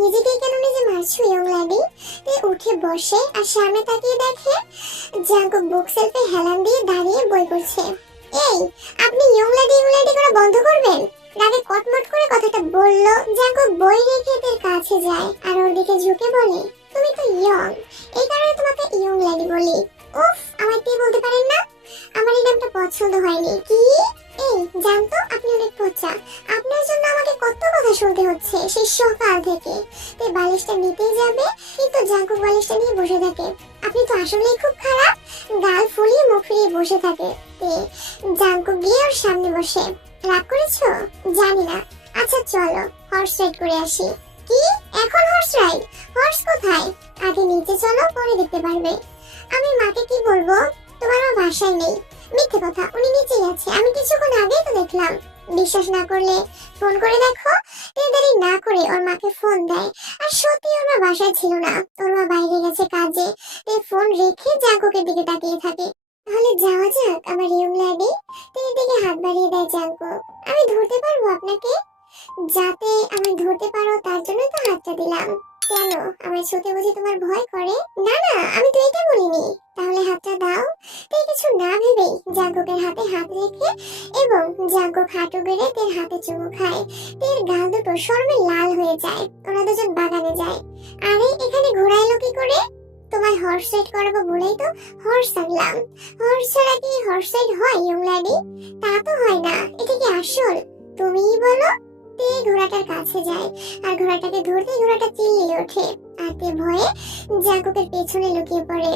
নিজেকেই কেন নিজে মারছো ইয়ং লেডি? তে উঠে বসে আর সামনে তাকিয়ে দেখে জাঙ্কুক বুক সেলফে হেলান দিয়ে দাঁড়িয়ে বই পড়ছে। এই, আপনি ইয়ং লেডি করা বন্ধ করবেন? রাগে কটমট করে কথাটা বলল। জাঙ্কুক বই রেখে তার কাছে যায় আর ওর দিকে ঝুঁকে বলে, তুমি তো ইয়ং, এই কারণে তোমাকে ইয়ং লেডি বলি। উফ, আমায় তে বলতে পারেন না? আমার এই নামটা পছন্দ হয়নি। কি? এই জানতো আপনি অনেক পচা, আপনার জন্য আমাকে কত কথা শুনতে হচ্ছে সেই সকাল থেকে। তে বালিশটা নিতেই যাবে কিন্তু জাঙ্কুক বালিশটা নিয়ে বসে থাকে। আপনি তো আসলেই খুব খারাপ। গাল ফুলিয়ে মুখ ফিরিয়ে বসে থাকে। তে জাঙ্কুক গিয়ে ওর সামনে বসে। রাগ করেছো? জানি না। আচ্ছা চলো হর্স রাইড করে আসি। কি? এখন হর্স রাইড? হর্স কোথায়? আগে নিচে চলো, পরে দেখতে পারবে। আমি মাকে কি বলবো? তোমার মা বাসায় নেই। মিথ্যে কথা, উনি নিচেই আছে, আমি কিছুক্ষণ আগেই তো দেখলাম। বিশ্বাস না করলে ফোন করে দেখো। দেরি না করে ওর মাকে ফোন দেয় আর সত্যি ওর মা বাসায় ছিল না, ওর মা বাইরে গেছে কাজে। ফোন রেখে জাঙ্কুকের দিকে তাকিয়ে থাকে। তাহলে যাওয়া যাক আমার ইয়ং লেডি। তিনি দিকে হাত বাড়িয়ে দেয় জাঙ্কুক। আমি ধরতে পারবো আপনাকে? যাতে আমি ধরতে পারো তার জন্য তো হাতটা দিলাম। কেন, আমায় ছুতে বুঝি তোমার ভয় করে? না না, আমি তো এটা বলিনি। তাহলে হাতটা দাও। তাই কিছু না ভেবেই জাঙ্কুকের হাতে হাত রেখে এবং জাঙ্কুক হাঁটু গেড়ে তের হাতে চুমু খায়। তের গাল দুটো শরমে লাল হয়ে যায়। ওরা দুজন বাগানে যায়। আরে এখানে ঘোড়া এলো কি করে? তোমায় হর্স রাইড করাবো বলেই তো হর্স আনলাম। হর্স ছাড়া কি হর্স রাইড হয় ইয়ং লেডি? তা তো হয় না। এটা কি আসল? তুমিই বলো। তে ঘোড়াটার কাছে যায় আর ঘোড়াটাকে ধরতে ঘোড়াটা চিল্লিয়ে ওঠে আর তে ভয়ে জাঙ্কুকের পেছনে লুকিয়ে পড়ে।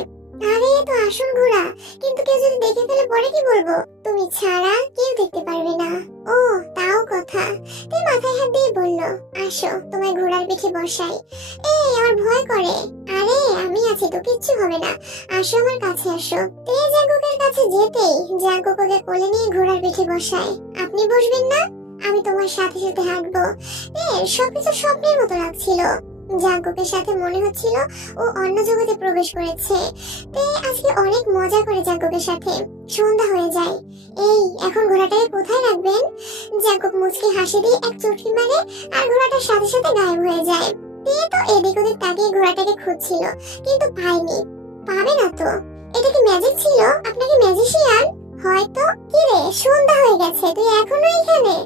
আরে এ তো আসল ঘোড়া, কিন্তু কেউ যদি দেখে ফেলে পরে কি বলবো? তুমি ছাড়া কেউ দেখতে পারবে না। ও তাও কথা। তে মাথায় হাত দিয়ে বলল, আসো তোমায় ঘোড়ার পিঠে বসাই। এই আমার ভয় করে। আরে আমি আছি তো, কিচ্ছু হবে না। আসো আমার কাছে আসো। তে জাঙ্কুকের কাছে যেতেই জাঙ্কুক ওকে কোলে নিয়ে ঘোড়ার পিঠে বসায়। আপনি বসবেন না? আমি তোমার সাথে সাথে হাঁটবো। সবকিছু স্বপ্নের মতো লাগছিল। জাঙ্কুকের সাথে মনে হচ্ছিল ও অন্য জগতে প্রবেশ করেছে। তে আজকে অনেক মজা করে জাঙ্কুকের সাথে। সন্ধ্যা হয়ে যায়। এই এখন ঘোড়াটাকে কোথায় রাখবেন? জাঙ্কুক মুচকি হাসি দিয়ে এক চুটকি মারে আর ঘোড়াটার সাথে সাথে গায়েব হয়ে যায়। তে তো এদিক ওদিক তাকিয়ে ঘোড়াটাকে খুঁজছিল কিন্তু পায়নি। পাবে না তো। এটা কি ম্যাজিক ছিল? আপনাকে ম্যাজিশিয়ান? হয়তো। কি রে, সন্ধ্যা হয়ে গেছে, তুই এখনো এখানে?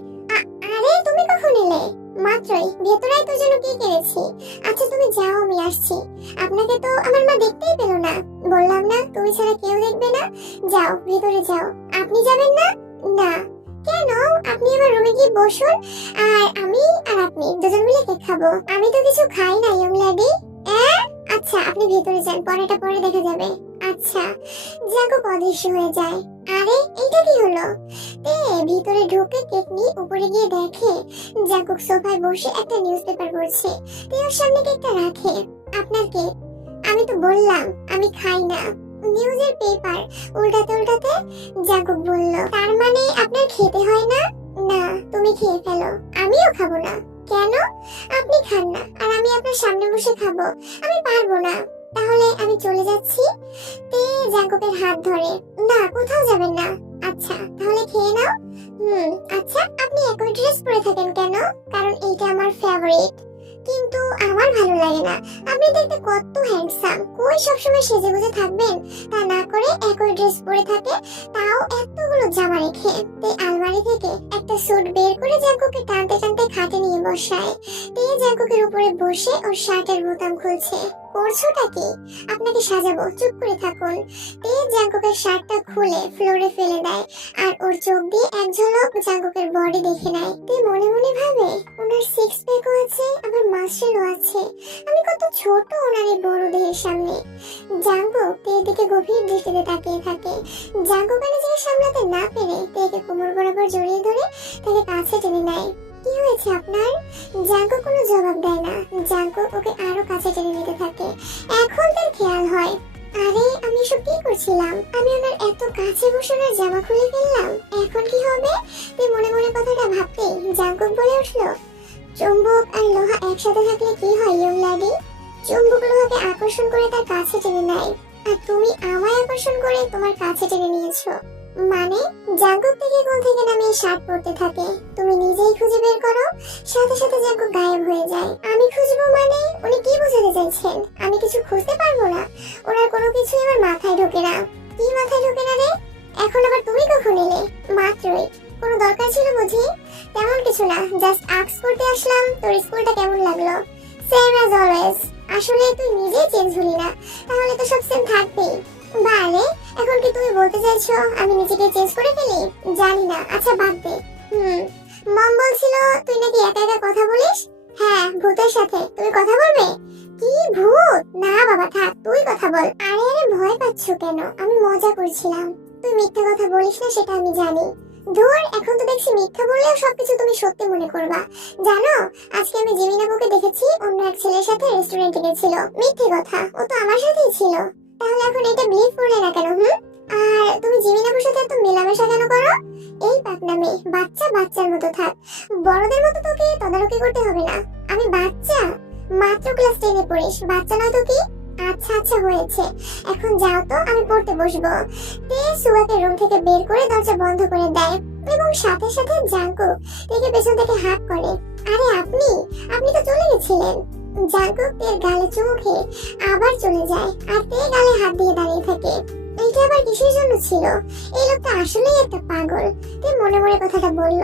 আরে তুমি কখন এলে? মাত্রই। ভেতরে তো যেন কি করেছি। আচ্ছা তুমি যাও, আমি আসছি। আপনাকে তো আমার মা দেখতেই পেল না। বললাম না তুমি ছাড়া কেউ দেখবে না। যাও ভেতরে যাও। আপনি যাবেন না? না। কেন? আপনি আমার রুমে গিয়ে বসুন আর আমি আর আপনি দুজন মিলে কেক খাবো। আমি তো কিছু খাই না ইয়ং লেডি। আচ্ছা আপনি ভেতরে যান, পরেটা পরে দেখা যাবে। আচ্ছা। জাঙ্কুক অদৃশ্য হয়ে যায়। আরে এইটা কি হলো? তে ভিতরে ঢুকে কেক নিয়ে উপরে গিয়ে দেখে জাঙ্কুক সোফায় বসে একটা নিউজপেপার পড়ছে। তে ওর সামনে কেকটা রাখে। আপনার কেক? আমি তো বললাম আমি খাই না। নিউজের পেপার উল্টাতে উল্টাতে জাঙ্কুক বলল, তার মানে আপনার খেতে হয় না? না, তুমি খেয়ে ফেলো। আমিও খাবো না। কেন? আপনি খান না আর আমি আপনার সামনে বসে খাবো? আমি পারবো না। তাহলে আমি চলে যাচ্ছি। তে জাঙ্কুকের হাত ধরে। না, কোথাও যাবেন না। আচ্ছা তাহলে খেয়ে নাও। আচ্ছা আপনি একই ড্রেস পরে থাকেন কেন? কারণ এইটা আমার ফেভারিট। কিন্তু আমার ভালো লাগে না। আপনি দেখতে কত হ্যান্ডসাম, কই সবসময় সেজে গুজে থাকবেন? তা না করে একই ড্রেস পরে থাকে, তাও এতগুলো জামা রেখে। তে আলমারি থেকে একটা স্যুট বের করে জাঙ্কুকে টানতে টানতে খাটে নিয়ে বসায়। তে জাঙ্কুকের উপরে বসে ওর শার্টের বোতাম খুলছে। করছোটা কি? আপনাকে সাজাবো, চুপ করে থাকুন। তে জাঙ্কুকের শার্টটা খুলে ফ্লোরে ফেলে দেয় আর ওর চোখ দিয়ে এক ঝলক জাঙ্কুকের বডি দেখে নেয়। তে মনে মনে ভাবে, ওনার সিক্স প্যাকও আছে আবার মাসেলও আছে। আমি কত ছোট ওনার এই বড় দেহের সামনে। জাঙ্কুক তে তের দিকে গভীর দৃষ্টিতে তাকিয়ে থাকে। জাঙ্কুক নিজেকে সামলাতে না পেরে তেকে কোমর বরাবর জড়িয়ে ধরে তাকে কাছে টেনে নেয়। কি হয়েছে আপনার? জাঙ্কুক কোনো জবাব দেয় না। জাঙ্কুক ওকে আরো কাছে টেনে নিতে থাকে। এখন তার খেয়াল হয়, আরে আমি এসব কি করছিলাম? আমি ওনার এত কাছে বসে ওনার জামা খুলে ফেললাম। এখন কি হবে? তে মনে মনে কথাটা ভাবতেই জাঙ্কুক বলে উঠলো, চুম্বক আর লোহা একসাথে থাকলে কি হয় ইয়ং লেডি? চুম্বক লোহাকে আকর্ষণ করে তার কাছে টেনে নেয়, আর তুমি আমায় আকর্ষণ করে তোমার কাছে টেনে নিয়েছো। মানে? জাঙ্কুক থেকে কোল থেকে নামিয়ে শার্ট পরতে থাকে। তুমি নিজেই খুঁজে বের করো। সাথে সাথে জাঙ্কুক গায়েব হয়ে যায়। আমি খুঁজবো মানে? উনি কি বোঝাতে চাইছেন? আমি কিছু খুঁজতে পারবো না? ওনার কোনো কিছু আমার মাথায় ঢোকে না। কি মাথায় ঢোকে না রে? এখন আবার তুমি কখন এলে? মাত্রই। কোনো দরকার ছিল বুঝি? তেমন কিছু না, জাস্ট আস্ক করতে আসলাম তোর স্কুলটা কেমন লাগলো। Same as always. আসলে তুই নিজেই চেঞ্জ হলি না, তাহলে তো সব সেম থাকবেই। বারে, এখন কি তুমি বলতে চাইছো আমি নিজেকে চেঞ্জ করে ফেলি? জানি না, আচ্ছা বাদ দে। মম বলছিল তুই নাকি একা একা কথা বলিস। হ্যাঁ, ভূতের সাথে। তুমি কথা বলবে? কি ভূত? না বাবা থাক, তুই কথা বল। আরে আরে ভয় পাচ্ছ কেন? আমি মজা করছিলাম। তুই মিথ্যা কথা বলিস না সেটা আমি জানি। ধুর, এখন তো দেখছি মিথ্যা বললেও সবকিছু তুমি সত্যি মনে করবা। জানো, আজকে আমি জিমিনাপুকে দেখেছি অন্য এক ছেলের সাথে রেস্টুরেন্টে গেছিল। মিথ্যে কথা, ও তো আমার সাথেই ছিল। তাহলে এখন এটা বিলিভ করলে না কেন? আর তুমি জিমিনাপুর সাথে এত মেলামেশা কেন করো? এই পাকনামে, বাচ্চা বাচ্চার মতো থাক। বড়দের মতো তোকে তদারকি করতে হবে না। আমি বাচ্চা? মাত্র ক্লাস 10 এ পড়িস, বাচ্চা নয় তো কি? আচ্ছা আচ্ছা হয়েছে, এখন যাও তো, আমি পড়তে বসবো। তে সুয়াকে রুম থেকে বের করে দরজা বন্ধ করে দেয় এবং সাথে সাথে জাঙ্কুক তেকে পেছন থেকে হাত করে। আরে আপনি আপনি তো চলে গেছিলেন। জাঙ্কুক তের গালে চুমু খেয়ে আবার চলে যায় আর তে গালে হাত দিয়ে দাঁড়িয়ে থাকে। এইটা আবার কিসের জন্য ছিল? এই লোকটা আসলেই একটা পাগল। তে মনে মনে কথাটা বলল।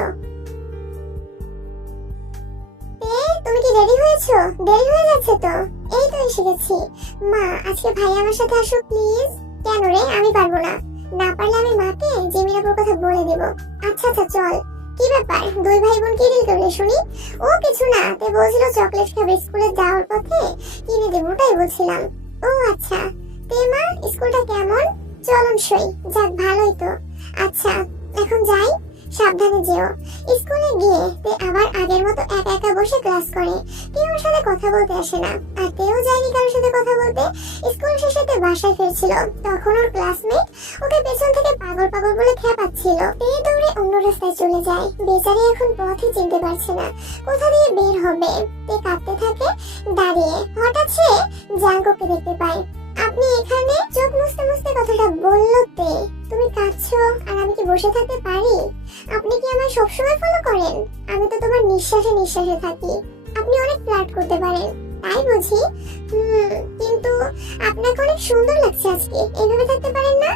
তুমি কি রেডি হয়েছো? দেরি হয়ে যাচ্ছে তো। এই তো এসে গেছি। মা, আজকে ভাই আমার সাথে আসো প্লিজ। কেন রে? আমি পারবো না। না পারলে আমি মাকে জিমিনাপুর কথা বলে দেব। আচ্ছা আচ্ছা চল। কি ব্যাপার, দুই ভাই বোন কি ডিল করলে শুনি? ও কিছু না, তে বলছিল চকলেট খাবে স্কুলে যাওয়ার পথে, কিনে দেবো ওটাই বলছিলাম। ও আচ্ছা। তে মা, স্কুলটা কেমন? চলনসই। যাক ভালোই তো। আচ্ছা এখন যাই, সাবধানে যেও। স্কুলে গিয়ে তে আবার আগের মতো একা একা বসে ক্লাস করে। কেউ ওর সাথে কথা বলতে আসে না, আর তেও যায়নি কারোর সাথে কথা বলতে। স্কুল শেষে তে বাসায় ফিরছিল, তখন ওর ক্লাসমেট ওকে পেছন থেকে পাগল পাগল বলে খেপাচ্ছিল। তে দৌড়ে অন্য রাস্তায় চলে যায়। বেচারি এখন পথই চিনতে পারছে না কোথা দিয়ে বের হবে। তে কাঁদতে থাকে দাঁড়িয়ে। হঠাৎ সে জাঙ্কুককে দেখতে পায়। আপনি এখানে? চোখ মুছতে মুছতে কথাটা বললো তে। তুমি কাঁদছো আর আমি কি বসে থাকতে পারি? আপনি কি আমায় সবসময় ফলো করেন? আমি তো তোমার নিঃশ্বাসে নিঃশ্বাসে থাকি। আপনি অনেক ফ্লার্ট করতে পারেন, তাই বুঝি? কিন্তু আপনাকে অনেক সুন্দর লাগছে আজকে। এইভাবে থাকতে পারেন না?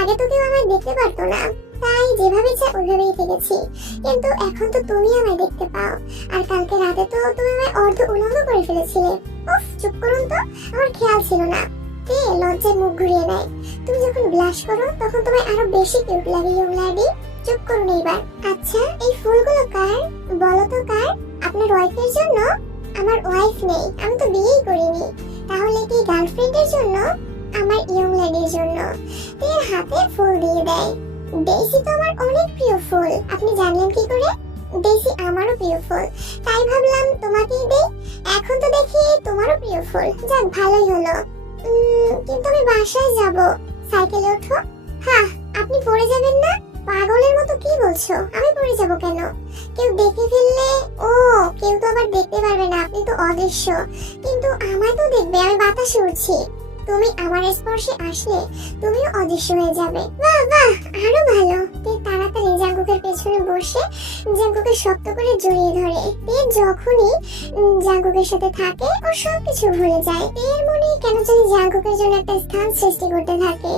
আগে তো কেউ আমায় দেখতে পারতো না, তাই যেভাবে চাই ওইভাবেই থেকেছি। কিন্তু এখন তো তুমি আমায় দেখতে পাও, আর কালকে রাতে তো তুমি আমায় অর্ধ উলঙ্গ করে ফেলেছিলে। উফ, চুপ করুন তো, আমার খেয়াল ছিল না। তে লজ্জায় মুখ ঘুরিয়ে নেয়। তুমি যখন ব্লাশ করো তখন তোমায় আরো বেশি কিউট লাগে ইয়ং লেডি। চুপ করুন এইবার। আচ্ছা, এই ফুলগুলো কার? বলো তো কার? আপনার ওয়াইফের জন্য? আমার ওয়াইফ নেই, আমি তো বিয়েই করিনি। তাহলে কি গার্লফ্রেন্ডের জন্য? আমার ইয়ং লেডির জন্য। তের হাতে ফুল দিয়ে দেয়। ডেইসি তো আমার অনেক প্রিয় ফুল, আপনি জানলেন কি করে? ডেইসি আমারও প্রিয় ফুল, তাই ভাবলাম তোমাকেই দেই। এখন তো দেখি তোমারও প্রিয় ফুল। যাক ভালোই হলো। কিন্তু আমি বাসায় যাব। সাইকেলে ওঠো। হ্যাঁ, আপনি পড়ে যাবেন না? পাগলের মতো কি বলছো? আমি পড়ে যাব কেন? কেউ দেখে ফেললে? ও, কেউ তো আবার দেখতে পারবে না, আপনি তো অদৃশ্য। কিন্তু আমায় তো দেখবে, আমি বাতাসে উড়ছি। তুমি আমার স্পর্শে আসলে তুমিও অদৃশ্য হয়ে যাবে। বাহ বাহ, আরো ভালো। তে তাড়াতাড়ি জাঙ্কুকের পেছনে বসে জাঙ্কুকে শক্ত করে জড়িয়ে ধরে। তে যখনই জাঙ্কুকের সাথে থাকে ও সবকিছু ভুলে যায়। এর মনে কেন জানি জাঙ্কুকের জন্য একটা স্থান সৃষ্টি করতে থাকে।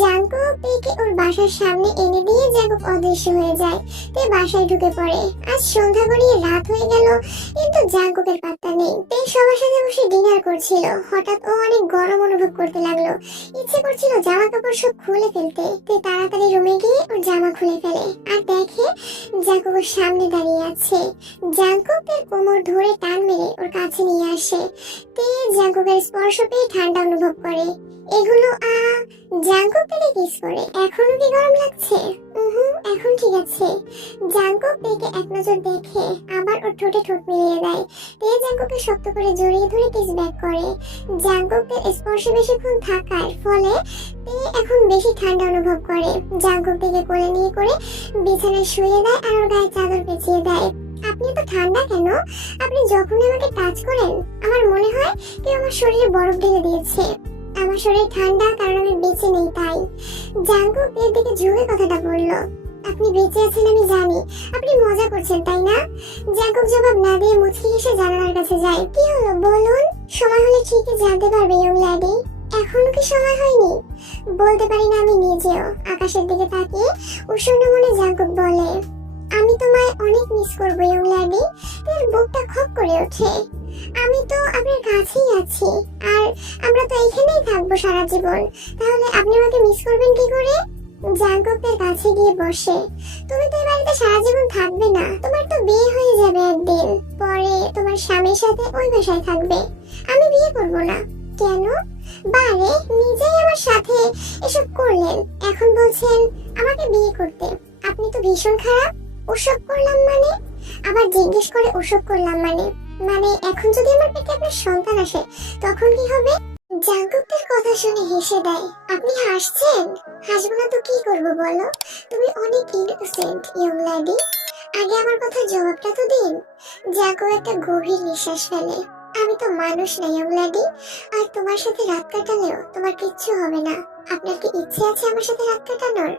জাঙ্কুক তেকে ওর বাসার সামনে এনে দিয়ে জাঙ্কুক অদৃশ্য হয়ে যায়। তে বাসায় ঢুকে পড়ে। আজ সন্ধ্যা গড়িয়ে রাত হয়ে গেল, কিন্তু জাঙ্কুকের পাত্তা নেই। তে সবার সাথে বসে ডিনার করছিল। হঠাৎ ও অনেক গরম অনুভব করতে লাগলো। ইচ্ছে করছিল জামা কাপড় সব খুলে ফেলতে। তে তাড়াতাড়ি রুমে গিয়ে ওর জামা খুলে ফেলে আর দেখে জাঙ্কুক ওর সামনে দাঁড়িয়ে আছে। জাঙ্কুক তের কোমর ধরে টান মেরে ওর কাছে নিয়ে আসে। তে জাঙ্কুকের স্পর্শ পেয়ে ঠান্ডা অনুভব করে। এগুলো জাঙ্কুক তাকে কিস করে। এখনো কি গরম লাগছে? এখন ঠিক আছে। জাঙ্কুক তেকে এক নজর দেখে আবার ওর ঠোঁটে ঠোঁট মিলিয়ে দেয়। তে জাঙ্কুককে শক্ত করে জড়িয়ে ধরে কিস ব্যাক করে। জাঙ্কুকের স্পর্শে বেশিক্ষণ থাকার ফলে তে এখন বেশি ঠান্ডা অনুভব করে। জাঙ্কুক তেকে কোলে নিয়ে করে বিছানায় শুয়ে দেয় আর ওর গায়ে চাদর পেঁচিয়ে দেয়। আপনি তো ঠান্ডা কেন? আপনি যখনই আমাকে টাচ করেন আমার মনে হয় কেউ আমার শরীরে বরফ ঢেলে দিয়েছে। আমার শরীর ঠান্ডা কারণ আমি বেঁচে নেই তাই। জাঙ্কুক এর দিকে ঝুঁকে কথাটা বলল। আপনি বেঁচে আছেন আমি জানি, আপনি মজা করছেন তাই না? জাঙ্কুক জবাব না দিয়ে মুচকি হেসে জানালার কাছে যায়। কি হলো বলুন? সময় হলে ঠিকই জানতে পারবে ইয়ং ল্যাডি। এখনো কি সময় হয়নি? বলতে পারি না আমি নিজেও। আকাশের দিকে তাকিয়ে উষ্ণ মনে জাঙ্কুক বলে, আমি তোমায় অনেক মিস করবো ইয়ং ল্যাডি। এর বুকটা খপ করে ওঠে। আমি তো আপনার কাছেই আছি আর আমরা তো এখানেই থাকবো সারা জীবন। তাহলে আপনি আমাকে মিস করবেন কি করে? জাঙ্কুকের কাছে গিয়ে বসে। তুমি তো এই বাড়িতে সারা জীবন থাকবে না, তোমার তো বিয়ে হয়ে যাবে একদিন। পরে তোমার স্বামীর সাথে ওই বাসায় থাকবে। আমি বিয়ে করব না। কেন? বারে নিজেই আমার সাথে এসব করলেন, এখন বলছেন আমাকে বিয়ে করতে। আপনি তো ভীষণ খারাপ। ওসব করলাম মানে? আবার জিজ্ঞেস করে ওসব করলাম মানে এখন যদি আমার পেটে আপনার সন্তান আসে তখন কি হবে? জাঙ্কুকের কথা শুনে হেসে দেয়। আপনি হাসছেন? হাসবো না তো কি করবো বলো? তুমি অনেক ইনোসেন্ট ইয়ং ল্যাডি। আগে আমার কথা জবাবটা তো দিন। জাঙ্কুক একটা গভীর নিঃশ্বাস ফেলে। আমি তো মানুষ না ইয়ং ল্যাডি, আর তোমার সাথে রাত কাটালেও তোমার কিচ্ছু হবে না। আপনার কি ইচ্ছে আছে আমার সাথে রাত কাটানোর?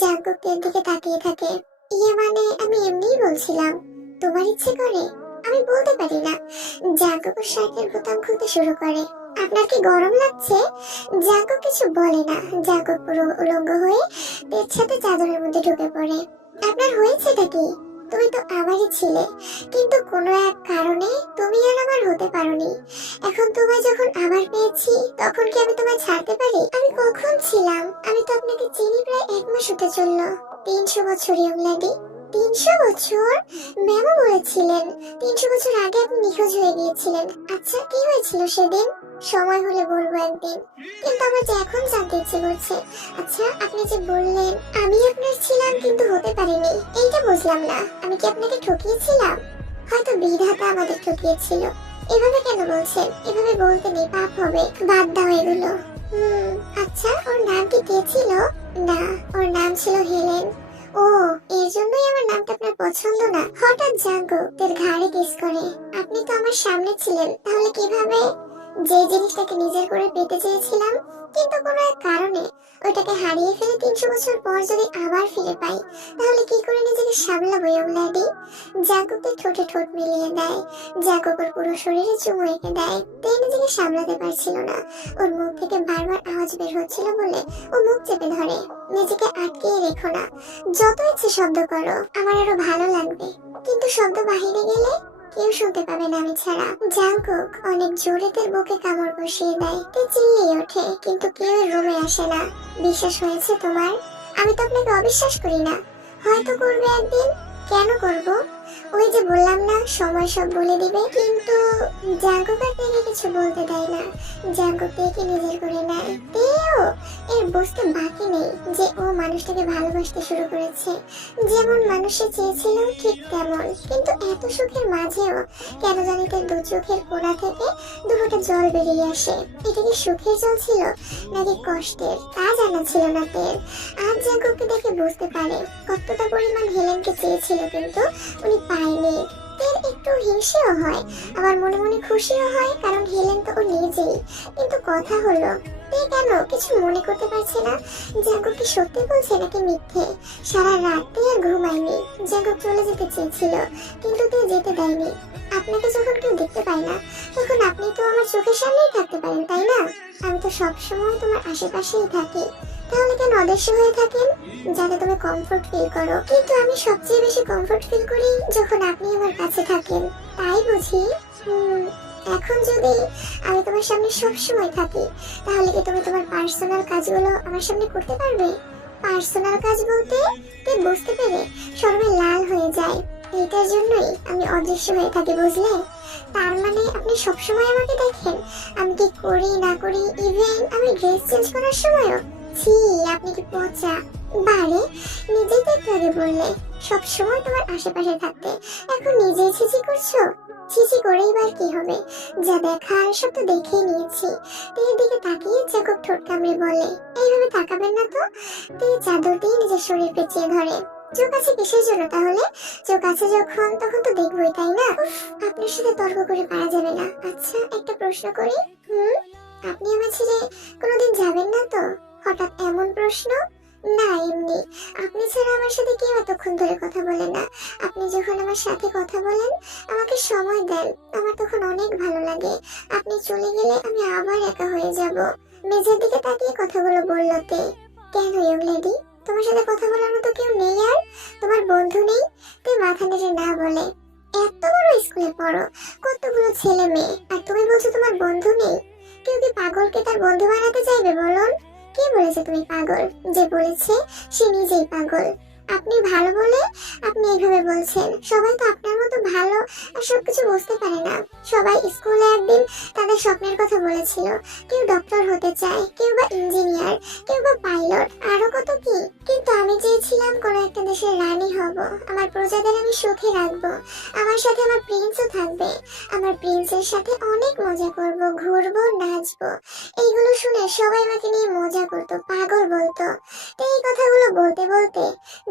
জাঙ্কুকের দিকে তাকিয়ে থাকে। ইয়ে মানে আমি এমনিই বলছিলাম। তোমার ইচ্ছে করে? আমি বলতে পারি না। জাঙ্কুক শার্টের বোতাম খুলতে শুরু করে। আপনার কি গরম লাগছে? জাঙ্কুক কিছু বলে না। জাঙ্কুক পুরো উলঙ্গ হয়ে পেট সাথে চাদরের মধ্যে ঢুকে পড়ে। আপনার হয়েছেটা কি? তুমি তো আমারই ছিলে, কিন্তু কোনো এক কারণে তুমি আর আমার হতে পারোনি। এখন তোমায় যখন আবার পেয়েছি তখন কি আমি তোমায় ছাড়তে পারি? আমি কখন ছিলাম? আমি তো আপনাকে চিনি প্রায় 1 মাস হতে চললো। 300 বছর ইয়ং লেডি। 300 বছর? ম্যামও বলেছিলেন 300 বছর আগে আপনি নিখোঁজ হয়ে গিয়েছিলেন। আচ্ছা কি হয়েছিল সেদিন? সময় হলে বলবো একদিন, কিন্তু আমার যে এখন জানতে ইচ্ছে করছে। আচ্ছা আপনি যে বললেন আমি আপনার ছিলাম কিন্তু হতে পারিনি, এইটা বুঝলাম না। আমি কি আপনাকে ঠকিয়েছিলাম? হয়তো বিধাতা আমাদের ঠকিয়েছিল। এভাবে কেন বলছেন? এভাবে বলতে নেই, পাপ হবে। বাদ দাও এগুলো। আচ্ছা ওর নাম কি কে ছিল? না, ওর নাম ছিল হেলেন। ও, এর জন্যই আমার নামটা আপনার পছন্দ না। হঠাৎ জাঙ্কুক তার ঘাড়ে কিস করে। আপনি তো আমার সামনে ছিলেন, তাহলে কিভাবে? যে জিনিসটাকে নিজের করে পেতে চেয়েছিলাম, কিন্তু কোনো এক কারণে ওইটাকে হারিয়ে ফেলে 300 বছর পর যদি আবার ফিরে পাই, তাহলে কি করে নিজেকে সামলাবো ইয়ং ল্যাডি? জাঙ্কুকের ঠোঁটে ঠোঁট মিলিয়ে দেয়। জাঙ্কুকের পুরো শরীরে চুমু এঁকে দেয়। তাই নিজেকে সামলাতে পারছিল না। ওর মুখ থেকে বারবার আওয়াজ বের হচ্ছিল বলে ও মুখ চেপে ধরে। নিজেকে আটকিয়ে রেখো না, যত ইচ্ছে শব্দ করো, আমার আরো ভালো লাগবে, কিন্তু শব্দ বাহিরে গেলে কেউ শুনতে পাবে না আমি ছাড়া। জাঙ্কুক অনেক জোরে তার বুকে কামড় বসিয়ে দেয়। তে চিল্লিয়ে ওঠে, কিন্তু কেউ রুমে আসে না। বিশ্বাস হয়েছে তোমার? আমি তো আপনাকে অবিশ্বাস করি না। হয়তো করবে একদিন। কেন করব? ওই যে বললাম না সময় সব বলে দিবে। কিন্তু জাঙ্কুক আর তেকে কিছু বলতে দেয় না। জাঙ্কুক তেকে নিজের করে নেয়। তেও এর বুঝতে বাকি নেই যে ও মানুষটাকে ভালোবাসতে শুরু করেছে। যেমন মানুষে চেয়েছিল ঠিক তেমন। কিন্তু এত সুখের মাঝেও কেন জানি তার দু চোখের কোণা থেকে দুটো জল বেরিয়ে আসে। এটা কি সুখের জল ছিল নাকি কষ্টের তা জানা ছিল না তের। আজ জাঙ্কুককে দেখে বুঝতে পারে কতটা পরিমাণ হেলেনকে চেয়েছিল, কিন্তু উনি পায়নি। তের একটু হিংসেও হয়, আবার মনে মনে খুশিও হয়, কারণ হেলেন তো ও নিজেই। কিন্তু কথা হলো তে কেন কিছু মনে করতে পারছে না। জাঙ্কুক কি সত্যি বলছে নাকি মিথ্যে? সারা রাত তে আর ঘুমায়নি। জাঙ্কুক চলে যেতে চেয়েছিল, কিন্তু তে যেতে দেয়নি। আপনাকে যখন কেউ দেখতে পায় না তখন আপনি তো আমার চোখের সামনেই থাকতে পারেন তাই না? আমি তো সবসময় তোমার আশেপাশেই থাকি। তাহলে কেন অদৃশ্য হয়ে থাকেন? যাতে তুমি কমফোর্ট ফিল করো। কিন্তু আমি সবচেয়ে বেশি কমফোর্ট ফিল করি যখন আপনি আমার কাছে থাকেন, তাই বুঝি। এখন যদি আমি তোমার সামনে সবসময় থাকি, তাহলে কি তুমি তোমার পার্সোনাল কাজগুলো আমার সামনে করতে পারবে? পার্সোনাল কাজ বলতে তে বুঝতে পেরে শরমে লাল হয়ে যায়। এইটার জন্যই আমি অদৃশ্য হয়ে থাকি, বুঝলে? তার মানে আপনি সবসময় আমাকে দেখেন, আমি কি করি না করি, ইভেন আমি ড্রেস চেঞ্জ করার সময়ও? ছি, আপনি কি পচা। বারে, নিজেই তো একটু আগে বললে সবসময় তোমার আশেপাশে থাকতে, এখন নিজেই ছিছি করছো। ছিছি করেই বার কি হবে, যা দেখার সব তো দেখেই নিয়েছি। তের দিকে তাকিয়ে জ্যাকব ঠোঁট কামড়ে বলে, এইভাবে তাকাবেন না তো। তে চাদর দিয়ে নিজের শরীর পেঁচিয়ে ধরে। চোখ আছে কিসের জন্য তাহলে? চোখ আছে যখন, তখন তো দেখবোই, তাই না? উফ, আপনার সাথে তর্ক করে পারা যাবে না। আচ্ছা, একটা প্রশ্ন করি। আপনি আমার ছেড়ে কোনোদিন যাবেন না তো? হঠাৎ এমন প্রশ্ন। না, এমনি। আপনি ছাড়া আমার সাথে কেউ এতক্ষণ ধরে কথা বলে না। আপনি যখন আমার সাথে কথা বলেন, আমাকে সময় দেন, আমার তখন অনেক ভালো লাগে। আপনি চলে গেলে আমি আবার একা হয়ে যাব। মেঝের দিকে তাকিয়ে কথাগুলো বলল তে। কেন ইয়ং লেডি, তোমার সাথে কথা বলার মতো কেউ নেই আর? তোমার বন্ধু নেই? তে মাথা নেড়ে না বলে। এত বড় স্কুলে পড়ো, কতগুলো ছেলে মেয়ে, আর তুমি বলছো তোমার বন্ধু নেই? কেউ কি পাগলকে তার বন্ধু বানাতে চাইবে বলুন? কে বলেছে তুমি পাগল? যে বলেছে সে নিজেই পাগল। আপনি ভালো বলে আপনি এইভাবে বলছেন। সবাই তো আপনার মতো ভালো আর সবকিছু বুঝতে পারে না। সবাই স্কুলে একদিন তাদের স্বপ্নের কথা বলেছিল। কেউ ডক্টর হতে চায়, কেউ বা ইঞ্জিনিয়ার, কেউ বা পাইলট, আরো কত কি। কিন্তু আমি চেয়েছিলাম কোনো একটা দেশের রানী হব। আমার প্রজাদের আমি সুখে রাখবো। আমার সাথে আমার প্রিন্সও থাকবে। আমার প্রিন্সের সাথে অনেক মজা করব, ঘুরবো, নাচবো। এইগুলো শুনে সবাই আমাকে নিয়ে মজা করতো, পাগল বলতো। তো এই কথাগুলো বলতে বলতে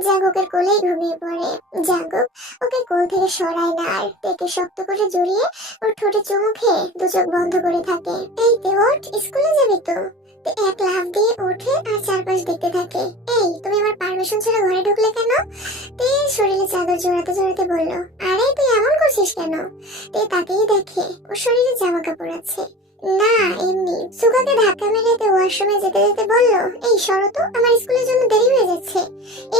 জাগকের কোলেই ঘুমিয়ে পড়ে। জাগক ওকে কোল থেকে সরায় না আর তেকে শক্ত করে জড়িয়ে ওর ঠোঁটে চুমু খেয়ে দু চোখ বন্ধ করে থাকে। এই তে ওঠ, স্কুলে যাবি তো? তে এক লাফ দিয়ে ওঠে আর চারপাশ দেখতে থাকে। এই, তুমি আমার পারমিশন ছাড়া ঘরে ঢুকলে কেন? তে শরীরে চাদর জড়াতে জড়াতে বলল, আরে তুই এমন করছিস কেন? তে তাকেই দেখে ওর শরীরে জামা কাপড় আছে। না, এমনি। সুগাকে ধাক্কা মেরে তে ওয়াশরুমে যেতে যেতে বলল, এই সরো তো, আমার স্কুলের জন্য দেরি হয়ে যাচ্ছে।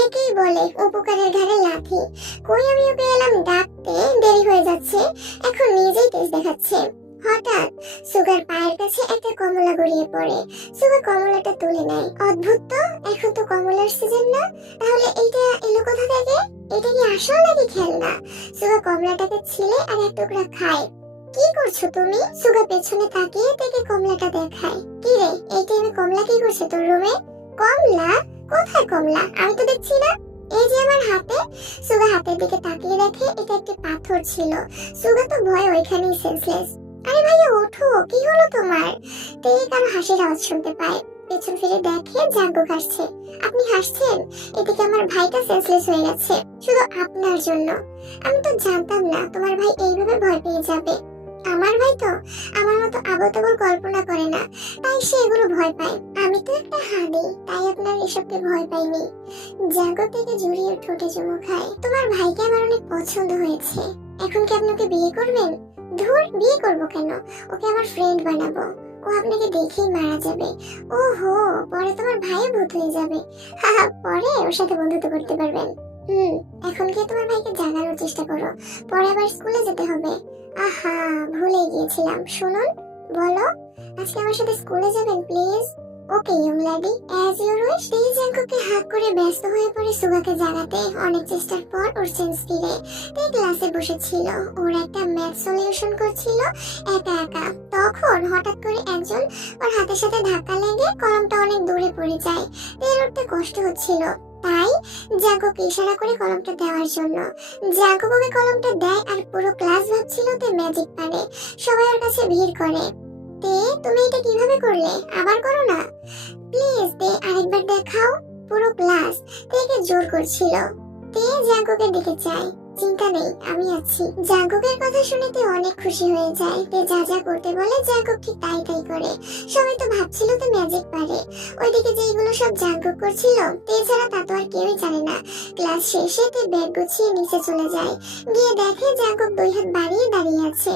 একেই বলে উপকারের ঘাড়ে লাথি। কই আমি ওকে এলাম ডাকতে, দেরি হয়ে যাচ্ছে, এখন নিজেই তেজ দেখাচ্ছে। হঠাৎ সুগার পায়ের কাছে একটা কমলা গড়িয়ে পড়ে। সুগা কমলাটা তুলে নেয়। অদ্ভুত তো, এখন তো কমলার সিজন না, তাহলে এইটা এলো কোথা থেকে? এটা কি আসল নাকি খেলনা? সুগা কমলাটাকে ছিলে আর এক টুকরা খায়। কি করছো তুমি? সুগা পেছনে তাকিয়ে থেকে কমলাটা দেখায়। কি রে, এই টাইমে কমলা কি করছে তোর রুমে? কমলা? কোথায় কমলা? আমি তো দেখছি না। এই যে আমার হাতে। সুগা হাতের দিকে তাকিয়ে দেখে এটা একটি পাথর ছিল। সুগা তো ভয় ওইখানেই সেন্সলেস। আরে ভাইয়া ওঠো, কি হলো তোমার? তে কারো হাসির আওয়াজ শুনতে পায়। পেছন ফিরে দেখে জাগক হাসছে। আপনি হাসছেন? এদিকে আমার ভাইটা সেন্সলেস হয়ে গেছে শুধু আপনার জন্য। আমি তো জানতাম না তোমার ভাই এইভাবে ভয় পেয়ে যাবে। আমার ভাই তো আমার মতো আবল তাবল কল্পনা করে না, তাই সে এগুলো ভয় পায়। আমি তো একটা হাঁদি, তাই আপনার এসবকে ভয় পাইনি। জাগো থেকে জড়িয়ে ঠোঁটে চুমু খায়। তোমার ভাইকে আমার অনেক পছন্দ হয়েছে। এখন কি আপনি ওকে বিয়ে করবেন? ধুর, বিয়ে করবো কেন? ওকে আমার ফ্রেন্ড বানাবো। ও আপনাকে দেখেই মারা যাবে। ওহো, পরে তোমার ভাইও ভূত হয়ে যাবে। হা, পরে ওর সাথে বন্ধুত্ব করতে পারবেন। এখন কি তোমার ভাইকে জাগানোর চেষ্টা করো, পরে আবার স্কুলে যেতে হবে। আহা, ভুলে গিয়েছিলাম। শুনুন, বলো আজকে আমার সাথে স্কুলে যাবেন please? Okay young lady, as your wish. জাঙ্কুকে হাত করে ব্যস্ত হয়ে পড়ে সুগাকে জাগাতে। অনেক চেষ্টার পর ওর সেন্স ফিরে। তে ক্লাসে বসেছিল, ওর একটা ম্যাথ সলিউশন করছিল একা একা। তখন হঠাৎ করে একজন ওর হাতের সাথে ধাক্কা লেগে কলমটা অনেক দূরে পড়ে যায়। তের উঠতে কষ্ট হচ্ছিল, তাই জাঙ্কুকে ইশারা করে কলমটা দেওয়ার জন্য। জাঙ্কুকে কলমটা দেয় আর পুরো ক্লাস ভাবছিল তে ম্যাজিক পারে। সবাই ওর কাছে ভিড় করে। তে, তুমি এটা কিভাবে করলে? আবার করো না প্লিজ। তে, আরেকবার দেখাও। পুরো ক্লাস তেকে জোর করছিল। তে জাঙ্কুকের দিকে চায়। চিন্তা নেই, আমি আছি। জাঙ্কুকের কথা শুনে তে অনেক খুশি হয়ে যায়। তে যা যা করতে বলে জাঙ্কুক ঠিক তাই তাই করে। সবাই তো ভাবছিল তে ম্যাজিক পারে। ওইদিকে যেগুলো সব জাঙ্কুক করছিল, তে ছাড়া তা তো আর কেউই জানে না। ক্লাস শেষে তে ব্যাগ গুছিয়ে নিচে চলে যায়। গিয়ে দেখে জাঙ্কুক দুই হাত বাড়িয়ে দাঁড়িয়ে আছে।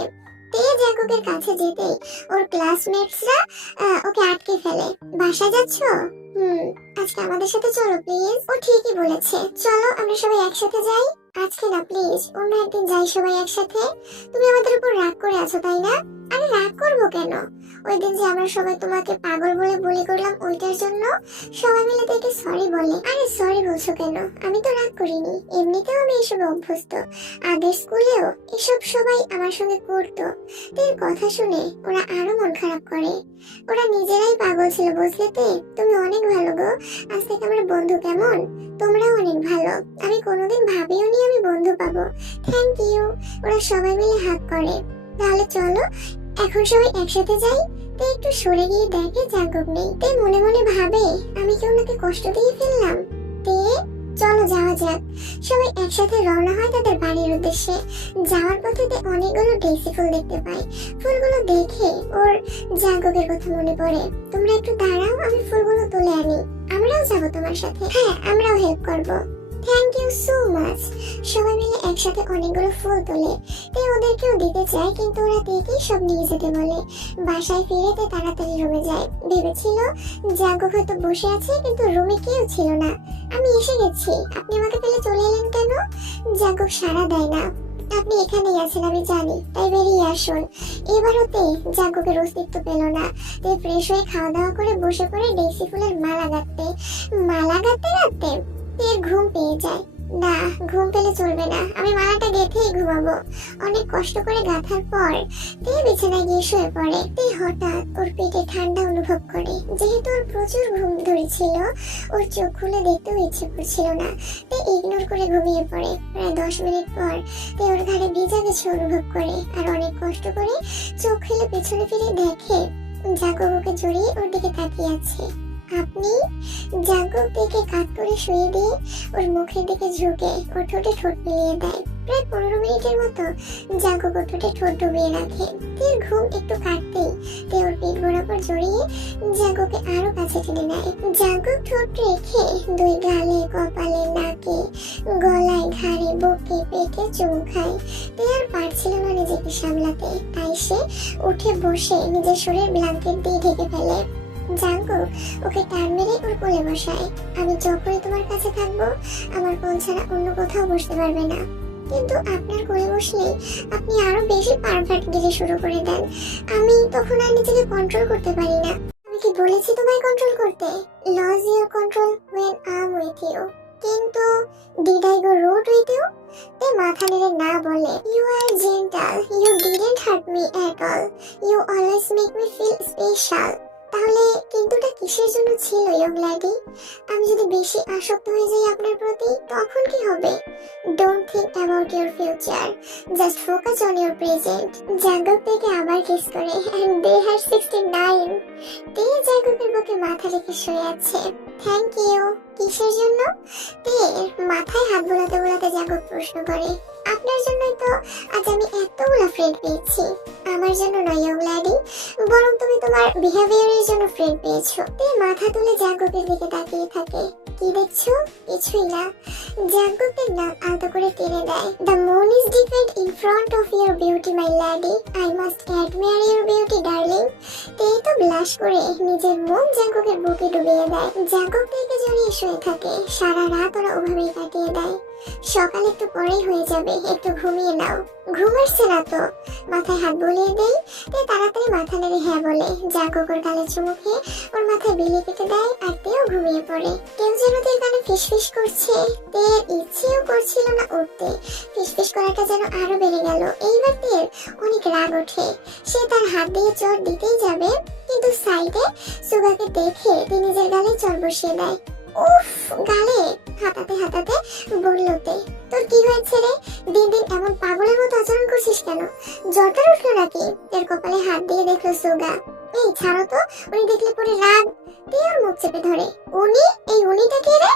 তে জাঙ্কুকের কাছে যেতেই ওর ক্লাসমেটসরা ওকে আটকে ফেলে। বাসায় যাচ্ছ? আজকে আমাদের সাথে চলো প্লিজ। ও ঠিকই বলেছে, চলো আমরা সবাই একসাথে যাই। আজকে না প্লিজ, অন্য একদিন যাই সবাই একসাথে। তুমি আমাদের উপর রাগ করে আছো তাই না? আরে রাগ করবো কেন? ওই দিন যে আমরা সবাই তোমাকে পাগল বলে বুলি করলাম, ওইটার জন্য সবাই মিলে দেখে সরি বলে। আরে সরি বলছো কেন? আমি তো রাগ করিনি, এমনিতেও আমি এসবে অভ্যস্ত। আগের স্কুলেও এসব সবাই আমার সঙ্গে করতো। তোর কথা শুনে ওরা আরো মন খারাপ করে। ওরা নিজেরাই পাগল ছিল, বুঝলে তে? তুমি অনেক ভালো গো, আজ থেকে আমরা বন্ধু, কেমন? তোমরাও অনেক ভালো। আমি কোনোদিন ভাবিও নি আমি বন্ধু পাবো। Thank you. ওরা সবাই মিলে হাত করে। তাহলে চলো এখন সবাই একসাথে যাই। তে একটু সরে গিয়ে দেখে জাগব নেই। তে মনে মনে ভাবে আমি কি ওনাকে কষ্ট দিয়ে ফেললাম। তে চলো যাওয়া যাক। সবাই একসাথে রওনা হয় তাদের বাড়ির উদ্দেশ্যে। যাওয়ার পথে তে অনেকগুলো ডেইসি ফুল দেখতে পায়। ফুলগুলো দেখে ওর জাগবের কথা মনে পড়ে। তোমরা একটু দাঁড়াও, আমি ফুলগুলো তুলে আনি। আমরাও যাবো তোমার সাথে। হ্যাঁ, আমরাও হেল্প করবো। Thank you so much. সবাই মিলে একসাথে অনেকগুলো ফুল তোলে। তে ওদেরকেও দিতে চায়, কিন্তু ওরা দেখেই সব নিয়ে যেতে বলে। বাসায় ফিরে তে তাড়াতাড়ি রুমে যায়। ভেবেছিল জাগব হয়তো বসে আছে, কিন্তু রুমে কেউ ছিল না। আমি এসে গেছি, আপনি আমাকে পেলে চলে এলেন কেন? জাগব সাড়া দেয় না। আপনি এখানেই আছেন আমি জানি, তাই বেরিয়ে আসুন। এবারও তে জাগবের অস্তিত্ব পেল না। তে ফ্রেশ হয়ে খাওয়া দাওয়া করে বসে পড়ে ডেইসি ফুলের মালা গাঁথতে। মালা গাঁথতে গাঁথতে তের ঘুম পেয়ে যায়। না, ঘুম পেলে চলবে না, আমি মালাটা গেঁথেই ঘুমাবো। অনেক কষ্ট করে গাঁথার পর তে বিছানায় গিয়ে শুয়ে পড়ে। তে হঠাৎ ওর পেটে ঠান্ডা অনুভব করে। যেহেতু ওর প্রচুর ঘুম ধরেছিল, ওর চোখ খুলে দেখতেও ইচ্ছে করছিল না। তে ইগনোর করে ঘুমিয়ে পড়ে। প্রায় 10 মিনিট পর তে ওর ঘাড়ে ভিজা কিছু অনুভব করে, আর অনেক কষ্ট করে চোখ খুলে পেছনে ফিরে দেখে জাগব ওকে জড়িয়ে ওর দিকে তাকিয়ে আছে। আপনি? জাগব দেখে কাত করে শুয়ে দিয়ে ওর মুখের দিকে ঝুঁকে ওর ঠোঁটে ঠোঁট মিলিয়ে দেয়। প্রায় 15 মিনিটের মতো জাগব ওর ঠোঁটে ঠোঁট ডুবিয়ে রাখে। তের ঘুম একটু কাটতেই তে ওর পিঠ বরাবর জড়িয়ে জাগবকে আরো কাছে টেনে নেয়। জাগব ঠোঁট রেখে দুই গালে, কপালে, নাকে, গলায়, ঘাড়ে, বুকে, পেটে চুমু খায়। তে আর পারছিল না নিজেকে সামলাতে, তাই সে উঠে বসে নিজের শরীর ব্ল্যাঙ্কেট দিয়ে ঢেকে ফেলে। জাগব ওকে টান মেরে ওর কোলে বসায়। আমি যখনই তোমার কাছে থাকবো, আমার কোল ছাড়া অন্য কোথাও বসতে পারবে না। কিন্তু আপনার কোলে বসলেই আপনি আরো বেশি পারভার্ট গিরি শুরু করে দেন। আমি তখন আর নিজেকে কন্ট্রোল করতে পারি না। আমি কি বলেছি তোমায় কন্ট্রোল করতে? Lose your control when I'm with you. কিন্তু did I go rude with you? তে মাথা নেড়ে না বলে, you are gentle, you didn't hurt me at all, you always make me feel special. তাহলে কিন্তুটা কিসের জন্য ছিল ইয়ং লেডি? আমি যদি বেশি আসক্ত হয়ে যাই আপনার প্রতি, তখন কি হবে? Don't think about your future, just focus on your present. জাগব থেকে আবার কিস করে, এন্ড দে হ্যাড 69। তে জাগবের বুকে মাথা রেখে শুয়ে আছে। Thank you. কিসের জন্য? তে মাথায় হাত বোলাতে বোলাতে জাগব প্রশ্ন করে। আপনার জন্যই তো আজ আমি এতগুলা ফ্রেন্ড পেয়েছি। আমার জন্য নয় ইয়ং লেডি, বরং তুমি তোমার বিহেভিয়ারের জন্য ফ্রেন্ড পেয়েছো। তে মাথা তুলে জাগবের দিকে তাকিয়ে থাকে। কি দেখছো? কিছুই না। জাগবের নাক আলতো করে টেনে দেয়। The moon is different in front of your beauty, my lady. I must admire your beauty, darling. তে তো ব্লাশ করে নিজের মুখ জাগবের বুকে ডুবিয়ে দেয়। জাগব থেকে জড়িয়ে শুয়ে থাকে। সারা রাত ওরা ওভাবেই কাটিয়ে দেয়। সকাল একটু পরেই হয়ে যাবে, একটু ঘুমিয়ে নাও। ঘুম আসছে না তো? মাথায় হাত বুলিয়ে দেই। তে তাড়াতাড়ি মাথা নেড়ে হ্যাঁ বলে। জাগব ওর গালে চুমু খেয়ে ওর মাথায় বিলি কেটে দেয়, আর তেও ঘুমিয়ে পড়ে। কেউ যেন তের কানে ফিসফিস করছে। তের ইচ্ছেও করছিল না উঠতে। ফিসফিস করাটা যেন আরো বেড়ে গেল। এইবার তের অনেক রাগ ওঠে। সে তার হাত দিয়ে চড় দিতেই যাবে, কিন্তু সাইডে সুগাকে দেখে তে নিজের গালে চড় বসিয়ে দেয়। উফ, গালে হাতাতে হাতাতে বলল তে, তোর কি হয়েছে রে? দিন দিন এমন পাগলের মতো আচরণ করছিস কেন? জ্বরটার উঠলো নাকি? এর কপালে হাত দিয়ে দেখলো সুগা। এই ছাড়ো তো, উনি দেখলে পরে রাগ। তে আর মুখ চেপে ধরে। উনি? এই উনিটা কে রে?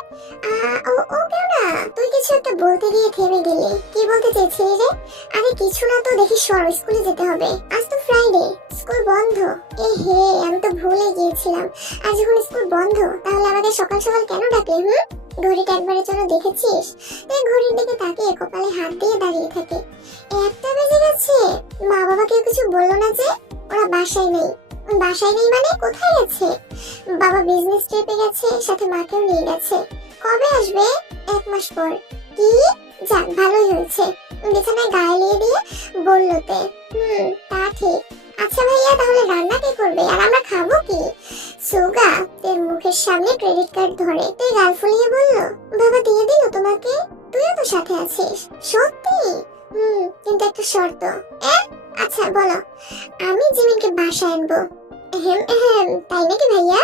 ও কেউ না। তুই কিছু একটা বলতে গিয়ে থেমে গেলি। কি বলতে চেয়েছিলি রে? আরে কিছু না তো, দেখি সর, স্কুলে যেতে হবে। আজ তো ফ্রাইডে, স্কুল বন্ধ। এ হে, আমি তো ভুলে গিয়েছিলাম। আজ যখন স্কুল বন্ধ, তাহলে আমাদের সকাল সকাল কেন ডাকলি? ঘড়িটা একবারের জন্য দেখেছিস? ঘড়ির দিকে তাকিয়ে কপালে হাত দিয়ে দাঁড়িয়ে থাকে। 1টা বেজে গেছে। মা বাবা কেউ কিছু বললো না যে? ওরা বাসায় নেই। বাসায় নেই মানে কোথায় গেছে? বাবা বিজনেস ট্রিপে গেছে, সাথে মাকেও নিয়ে গেছে। কবে আসবে? 1 মাস পর। কি? যাক, ভালোই হয়েছে। বিছানায় গায়ে দিয়ে বলল তে। তা ঠিক। আচ্ছা ভাইয়া, তাহলে রান্না কে করবে আর আমরা খাবো কি? সুগা তের মুখের সামনে ক্রেডিট কার্ড ধরে তে গাল ফুলিয়ে বলল, বাবা দিয়ে দিল তোমাকে, তুইও তো সাথে আছিস। সত্যি? কিন্তু একটা শর্ত। আচ্ছা বলো। আমি জিমিনকে বাসায় আনবো। তাই নাকি ভাইয়া?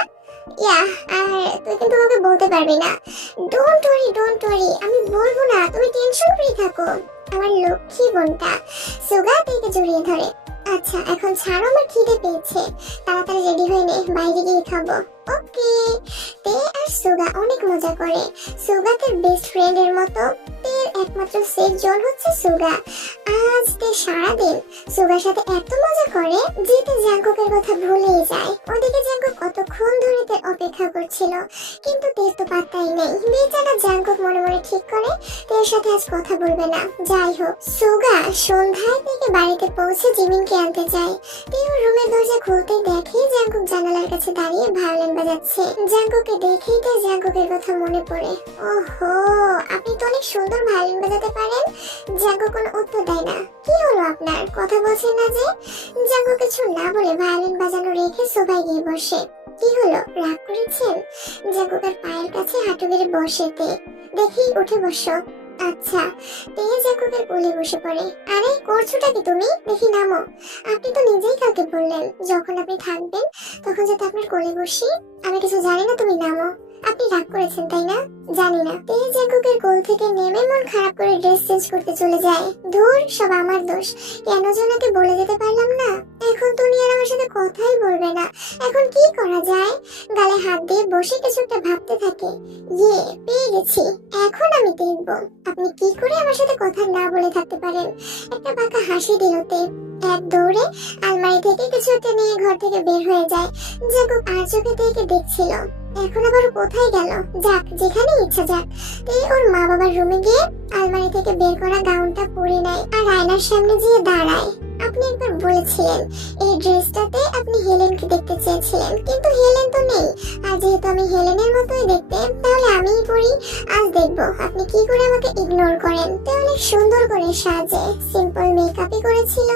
ইয়া, আর তুই কিন্তু ওকে বলতে পারবি না। ডোন্ট ওয়ারি, আমি বলবো না, তুমি টেনশন ফ্রি থাকো। আমার লক্ষ্মী বোনটা। সুগা তেকে জড়িয়ে ধরে। আচ্ছা এখন ছাড়ো, আমার খিদে পেয়েছে, তাড়াতাড়ি রেডি হয়ে নে, বাইরে গিয়ে খাবো। ওকে। তে আর সুগা অনেক মজা করে। সুগা তার বেস্ট ফ্রেন্ডের মতো। তের একমাত্র সেফ জোন হচ্ছে সুগা। আজ তে সারাদিন সুগার সাথে এত মজা করে যে তে জাঙ্কুকের কথা ভুলেই যায়। ওদিকে জাঙ্কুক কতক্ষণ ধরে তে অপেক্ষা করছিল, কিন্তু তের তো পাত্তাই নেই। বেচারা জাঙ্কুক মনে মনে ঠিক করে তের সাথে আজ কথা বলবে না। যাই হোক, সুগা সন্ধ্যায় থেকে বাড়িতে পৌঁছে জিমিনকে আনতে যায়। তেও রুমের দরজা খুলতে দেখে জাঙ্কুক জানালার কাছে দাঁড়িয়ে ভায়োলিন বাজাচ্ছে। জাঙ্কুককে দেখেই তো জাঙ্কুকের কথা মনে পড়ে। ওহো, আপনি তো অনেক সুন্দর ভায়োলিন বাজাতে পারেন। জাঙ্কুক কোনো উত্তর দেয় না। কি হলো আপনার, কথা বলছেন না যে? জাঙ্কুক কিছু না বলে ভায়োলিন বাজানো রেখে সোফায় গিয়ে বসে। কি হলো, রাগ করেছেন? জাঙ্কুকের পায়ের কাছে হাঁটু গেড়ে বসে তে। দেখি উঠে বসো। আচ্ছা। তে জাঙ্কুকের কোলে বসে পড়ে। আরে করছোটা কি তুমি? দেখি নামো। আপনি তো নিজেই কালকে বললেন যখন আপনি থাকবেন তখন যাতে আপনার কোলে বসি। আমি কিছু জানি না, তুমি নামো। আপনি রাগ করেছেন তাই না? জানি না। তে জাঙ্কুকের কোল থেকে নেমে মন খারাপ করে ড্রেস চেঞ্জ করতে চলে যায়। ধুর, সব আমার দোষ। কেন জনাকে বলে যেতে পারলাম না? এখন তুমি আর আমার সাথে কথাই বলবে না। এখন কি করা যায়? গালে হাত দিয়ে বসে কিছু একটা ভাবতে থাকে। ইয়ে, পেয়ে গেছি। এখন আমি দেখব আপনি কি করে আমার সাথে কথা না বলে থাকতে পারেন। একটা বাঁকা হাসি দিল তে। এক দৌড়ে আলমারি থেকে কিছু একটা নিয়ে ঘর থেকে বের হয়ে যায়। জাঙ্কুক আর চোখে থেকে দেখছিল। এখন আবার কোথায় গেল? যাক, যেখানে ইচ্ছা যাক। তে ওর মা বাবার রুমে গিয়ে আলমারি থেকে বের করা গাউনটা পরে নেয় আর আয়নার সামনে গিয়ে দাঁড়ায়। আপনি একবার বলেছিলেন এই ড্রেসটাতে আপনি হেলেনকে দেখতে চেয়েছিলেন, কিন্তু হেলেন তো নেই। আর যেহেতু আমি হেলেনের মতোই দেখতে, তাহলে আমিই পরি। আজ দেখবো আপনি কি করে আমাকে ইগনোর করেন। তে অনেক সুন্দর করে সাজে সিম্পল মেকআপই করেছিল,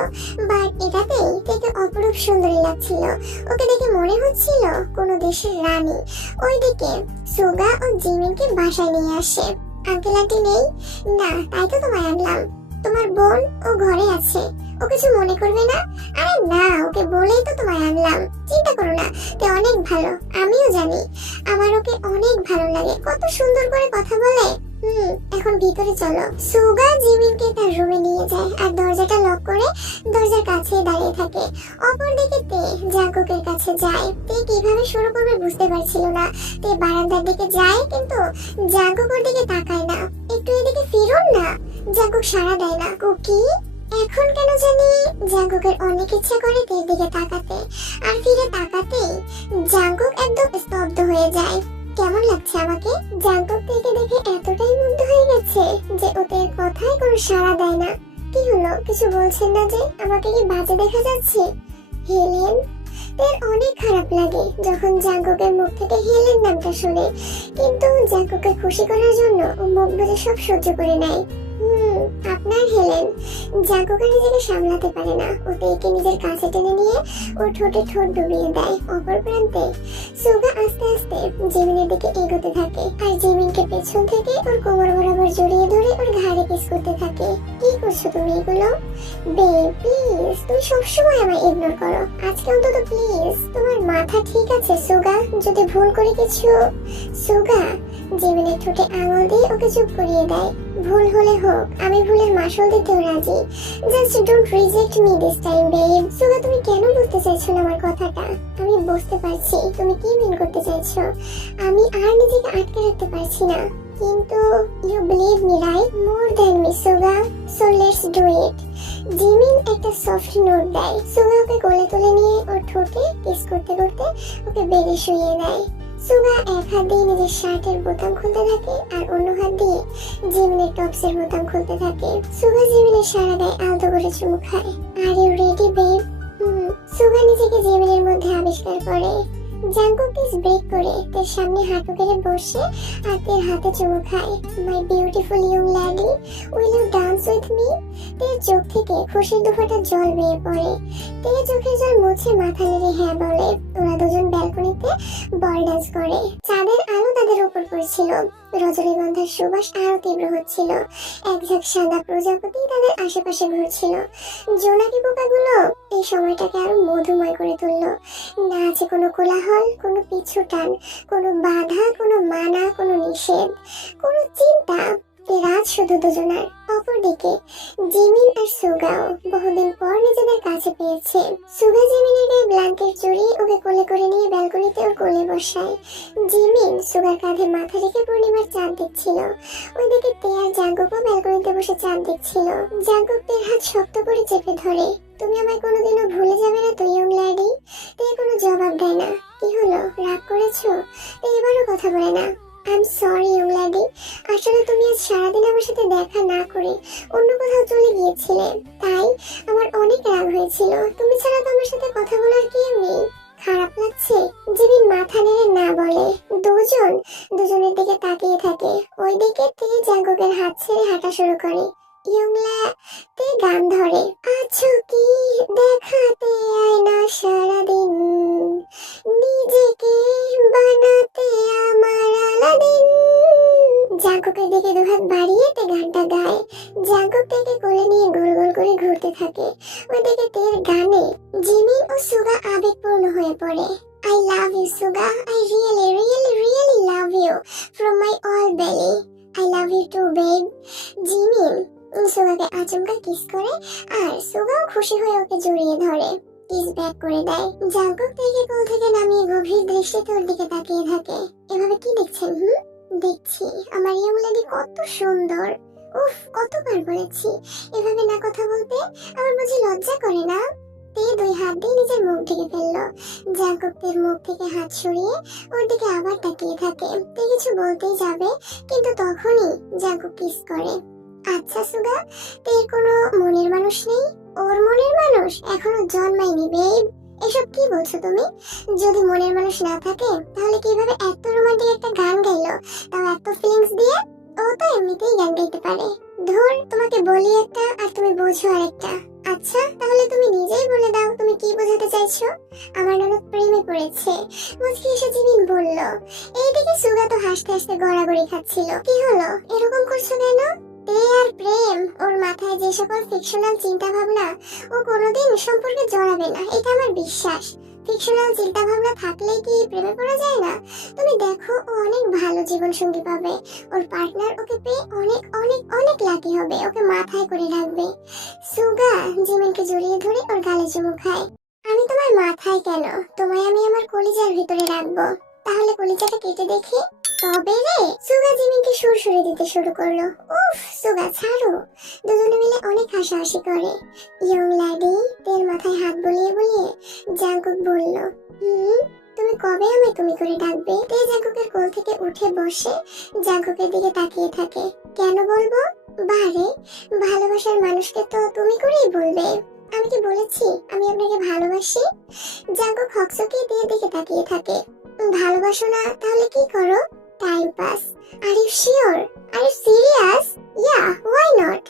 বাট এটাতেই থেকে অপরূপ সুন্দরী লাগছিল। ওকে দেখে মনে হচ্ছিল কোনো দেশের রানী। ওইদিকে সুগা ও জিমিনকে বাসায় নিয়ে আসে। আঙ্কেল আন্টি নেই? না, তাই তো তোমায় আনলাম। তোমার বোন ও ঘরে আছে, ও কিছু মনে করবে না? আরে না, ওকে বলেই তো তোমায় আনলাম। চিন্তা করো না, তে অনেক ভালো। আমিও জানি, আমার ওকে অনেক ভালো লাগে। কত সুন্দর করে কথা বলে। এখন ভিতরে চলো। সুগা জিমিনকে তার রুমে নিয়ে যায় আর দরজাটা লক করে দরজার কাছে দাঁড়িয়ে থাকে। অপরদিকে তে জাঙ্কুকের কাছে যায়। তে কিভাবে শুরু করবে বুঝতে পারছিল না। তে বারান্দার দিকে যায়, কিন্তু জাঙ্কুক ওর দিকে তাকায় না। একটু এদিকে ফিরুন না। জাঙ্কুক সাড়া দেয় না। কুকি? এখন কেন জানি জাঙ্কুকের অনেক ইচ্ছা করে তের দিকে তাকাতে, আর ফিরে তাকাতেই জাঙ্কুক একদম স্তব্ধ হয়ে যায়। কেমন লাগছে আমাকে? জাঙ্কুক থেকে দেখে এতটাই মুগ্ধ হয়ে গেছে যে ওদের কথায় কোনো সাড়া দেয় না। কি হলো, কিছু বলছেন না যে? আমাকে কি বাজে দেখা যাচ্ছে? হেলেন? তের অনেক খারাপ লাগে যখন জাঙ্কুকের মুখ থেকে হেলেন নামটা শুনে, কিন্তু জাঙ্কুকে খুশি করার জন্য ও মুখ বুজে সব সহ্য করে নেয়। আপনার হেলেন? জাঙ্কুক নিজেকে সামলাতে পারে না। ও তেকে নিজের কাছে টেনে নিয়ে ওর ঠোঁটে ঠোঁট ডুবিয়ে দেয়। অপর প্রান্তে সুগা আস্তে আস্তে জিমিনের দিকে এগোতে থাকে আর জিমিনকে পেছন থেকে ওর কোমর বরাবর জড়িয়ে ধরে ওর ঘাড়ে কিস করতে থাকে। কি করছো তুমি এগুলো? বেব প্লিজ, তুমি সবসময় আমায় ইগনোর করো, আজকে অন্তত প্লিজ। তোমার মাথা ঠিক আছে সুগা? যদি ভুল করে কিছু। সুগা জিমিনের ঠোঁটে আঙুল দিয়ে ওকে চুপ করিয়ে দেয়। ভুল হলে হোক, আমি ভুলের মাসুল দিতেও রাজি। Just don't reject me this time babe. Suga তুমি কেন বুঝতে চাইছো না আমার কথাটা? আমি বুঝতে পারছি তুমি কি মিন করতে চাইছো। আমি আর নিজেকে আটকে রাখতে পারছি না, কিন্তু you believe me right? More than me Suga, so let's do it. Jimin একটা সফট নোট দেয়। সুগা ওকে কোলে তুলে নিয়ে ওর ঠোঁটে কিস করতে করতে ওকে বেডে শুইয়ে দেয়। সুগা এক হাত দিয়ে নিজের শার্টের বোতাম খুলতে থাকে আর অন্য হাত দিয়ে জিমিনের টপসের বোতাম খুলতে থাকে। সুগা জিমিনের সারা গায়ে আলতো করে চুমু খায়। Are you ready babe? Suga নিজেকে জিমিনের মধ্যে আবিষ্কার করে। জাঙ্কুক কিস ব্রেক করে তার সামনে হাঁটু গেড়ে বসে আর তার হাতে চুমু খায়। My beautiful young lady, will you dance with me? তার চোখ থেকে খুশির দুফোঁটা জল বেয়ে পড়ে। তার চোখের জল মুছে মাথা নেড়ে হ্যাঁ বলে। ওরা দুজন ব্যালকনিতে বল ডান্স করে। চাঁদের আলো তাদের উপর পড়ছিল। রজনীগন্ধার সুবাস আরো তীব্র হচ্ছিল। এক ঝাঁক সাদা প্রজাপতি তাদের আশেপাশে ঘুরছিল। জোনাকি পোকাগুলো এই সময়টাকে আরো মধুময় করে তুলল। না আছে কোনো কোলাহল, কোনো পিছু টান, কোনো বাধা, কোনো মানা, কোনো নিষেধ, কোনো চিন্তা। রাত শুধু দুজনার। অপরদিকে জিমিন আর সুগাও বহুদিন পর নিজেদের কাছে পেয়েছে। সুগা জিমিনের গায়ে ব্ল্যাঙ্কেট জড়িয়ে ওকে কোলে করে নিয়ে ব্যালকনিতে ওর কোলে বসায়। জিমিন সুগার কাঁধে মাথা রেখে পূর্ণিমার চাঁদ দেখছিল। ওইদিকে তে আর জাঙ্কুকও ব্যালকনিতে বসে চাঁদ দেখছিল। জাঙ্কুক তের হাত শক্ত করে চেপে ধরে। তুমি আমায় কোনোদিনও ভুলে যাবে না তো ইয়ং ল্যাডি? তে কোনো জবাব দেয় না। কি হলো, রাগ করেছো? তে এবারও কথা বলে না। I am sorry young lady, আসলে তুমি আজ সারাদিন আমার সাথে দেখা না করে অন্য কোথাও চলে গিয়েছিলে, তাই আমার অনেক রাগ হয়েছিল। তুমি ছাড়া তো আমার সাথে কথা বলার কেউ নেই। খারাপ লাগছে? জিমিন মাথা নেড়ে না বলে। দুজনের দিকে তাকিয়ে থাকে। ওই দিকে থেকে জাঙ্কুকের হাত ছেড়ে হাঁটা শুরু করে। তে গান ধরে। আছো কি দেখাতে আয়না সারাদিন, নিজেকে বানাতে আমার আলাদিন। জাঙ্কুকের দিকে দুহাত বাড়িয়ে তে গানটা গায়। জাঙ্কুক থেকে কোলে নিয়ে গোল গোল করে ঘুরতে থাকে। ওইদিকে তের গানে জিমিন ও সুগা আবেগপূর্ণ হয়ে পড়ে। I love you, Suga. I really, really, really love you from my all belly. I love you too, babe. জিমিন সুগাকে আচমকা কিস করে আর সুগাও খুশি হয়ে ওকে জড়িয়ে ধরে। কিস ব্যাক করে দেয়। জাঙ্কুক থেকে কোল থেকে নামিয়ে গভীর দৃষ্টিতে ওর দিকে তাকিয়ে থাকে। এভাবে কি দেখছেন? দেখছি আমার ইয়ং লেডি কত সুন্দর। উফ, কতবার বলেছি এভাবে না কথা বলতে। আমার বুঝি লজ্জা করে না? তে দুই হাত দিয়ে নিজের মুখ ঢেকে ফেললো। জাঙ্কুক তের মুখ থেকে হাত সরিয়ে ওর দিকে আবার তাকিয়ে থাকে। তে কিছু বলতেই যাবে, কিন্তু তখনই জাঙ্কুক কিস করে। আচ্ছা সুগা, তের কোনো মনের মানুষ নেই? ওর মনের মানুষ এখনো জন্মায়নি বেব। এসব কি বলছো তুমি? যদি মনের মানুষ না থাকে তাহলে কিভাবে এত রোমান্টিক একটা গান গাইলো, তাও এত ফিলিংস দিয়ে? ও তো এমনিতেই গান গাইতে পারে। ধর, তোমাকে বলি একটা আর তুমি বোঝো আরেকটা। আচ্ছা, তাহলে তুমি নিজেই বলে দাও তুমি কি বোঝাতে চাইছো। আমার ননদ প্রেমে পড়েছে, মুচকি এসে জিমিন বলল। এইদিকে সুগা তো হাসতে হাসতে গড়াগড়ি খাচ্ছিল। কি হলো, এরকম করছো কেন? তে আর প্রেম, ওর মাথায় যে সকল ফিকশনাল চিন্তা ভাবনা, ও কোনোদিন সম্পর্কে জড়াবে না, এটা আমার বিশ্বাস। ফিকশনাল চিন্তা ভাবনা থাকলেই কি প্রেমে পড়া যায় না? তুমি দেখো, ও অনেক ভালো জীবন সঙ্গী পাবে। ওর পার্টনার ওকে পেয়ে অনেক অনেক অনেক লাকি হবে, ওকে মাথায় করে রাখবে। সুগা জিমিনকে জড়িয়ে ধরে ওর গালে চুমু খায়। আমি তোমার মাথায় কেন, তোমায় আমি আমার কলিজার ভিতরে রাখবো। তাহলে কলিজাটা কেটে দেখি। তবে রে, সুগা জিমিনকে সুরসুরে দিতে শুরু করলো। উফ, সুগা ছাড়ো। দুজনে মিলে অনেক হাসাহাসি করে। ইয়ং ল্যাডি তের মাথায় হাত বুলিয়ে বুলিয়ে জাঙ্কুক বলল, তুমি কবে আমায় তুমি করে ডাকবে? তে জাঙ্কুকের কোল থেকে উঠে বসে জাঙ্কুকের দিকে তাকিয়ে থাকে। কেন বলবো? বারে, ভালোবাসার মানুষকে তো তুমি করেই বলবে। আমি কি বলেছি আমি আপনাকে ভালোবাসি? জাঙ্কুক হকচকিয়ে তের দিকে তাকিয়ে থাকে। ভালোবাসো না, তাহলে কি করো? Time pass. Are you sure? Are you serious? Yeah, why not?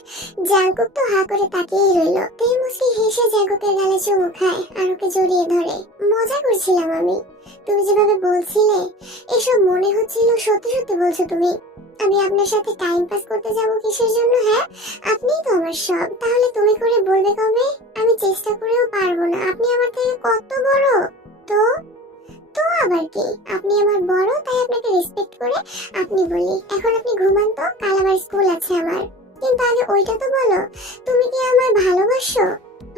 Jungkook তো হা করে তাকিয়েই রইল। তে মুচকি হেসে জাঙ্কুকের গালে চুমু খায় আর ওকে জড়িয়ে ধরে। মজা করছিলাম আমি। তুমি যেভাবে বলছিলে, এসব মনে হচ্ছিল সত্যি সত্যি বলছো তুমি। আমি আপনার সাথে টাইম পাস করতে যাব কিসের জন্য? হ্যাঁ, আপনিই তো আমার সব। তাহলে তুমি করে বলবে কবে? আমি চেষ্টা করেও পারবো না। আপনি আমার থেকে কত বড়। তো তো আবার কি, আপনি আমার বড়, তাই আপনাকে রেসপেক্ট করে আপনি বলি। এখন আপনি ঘুমান তো, কাল আবার স্কুল আছে আমার। কিন্তু আগে ওইটা তো বলো, তুমি কি আমায় ভালোবাসো?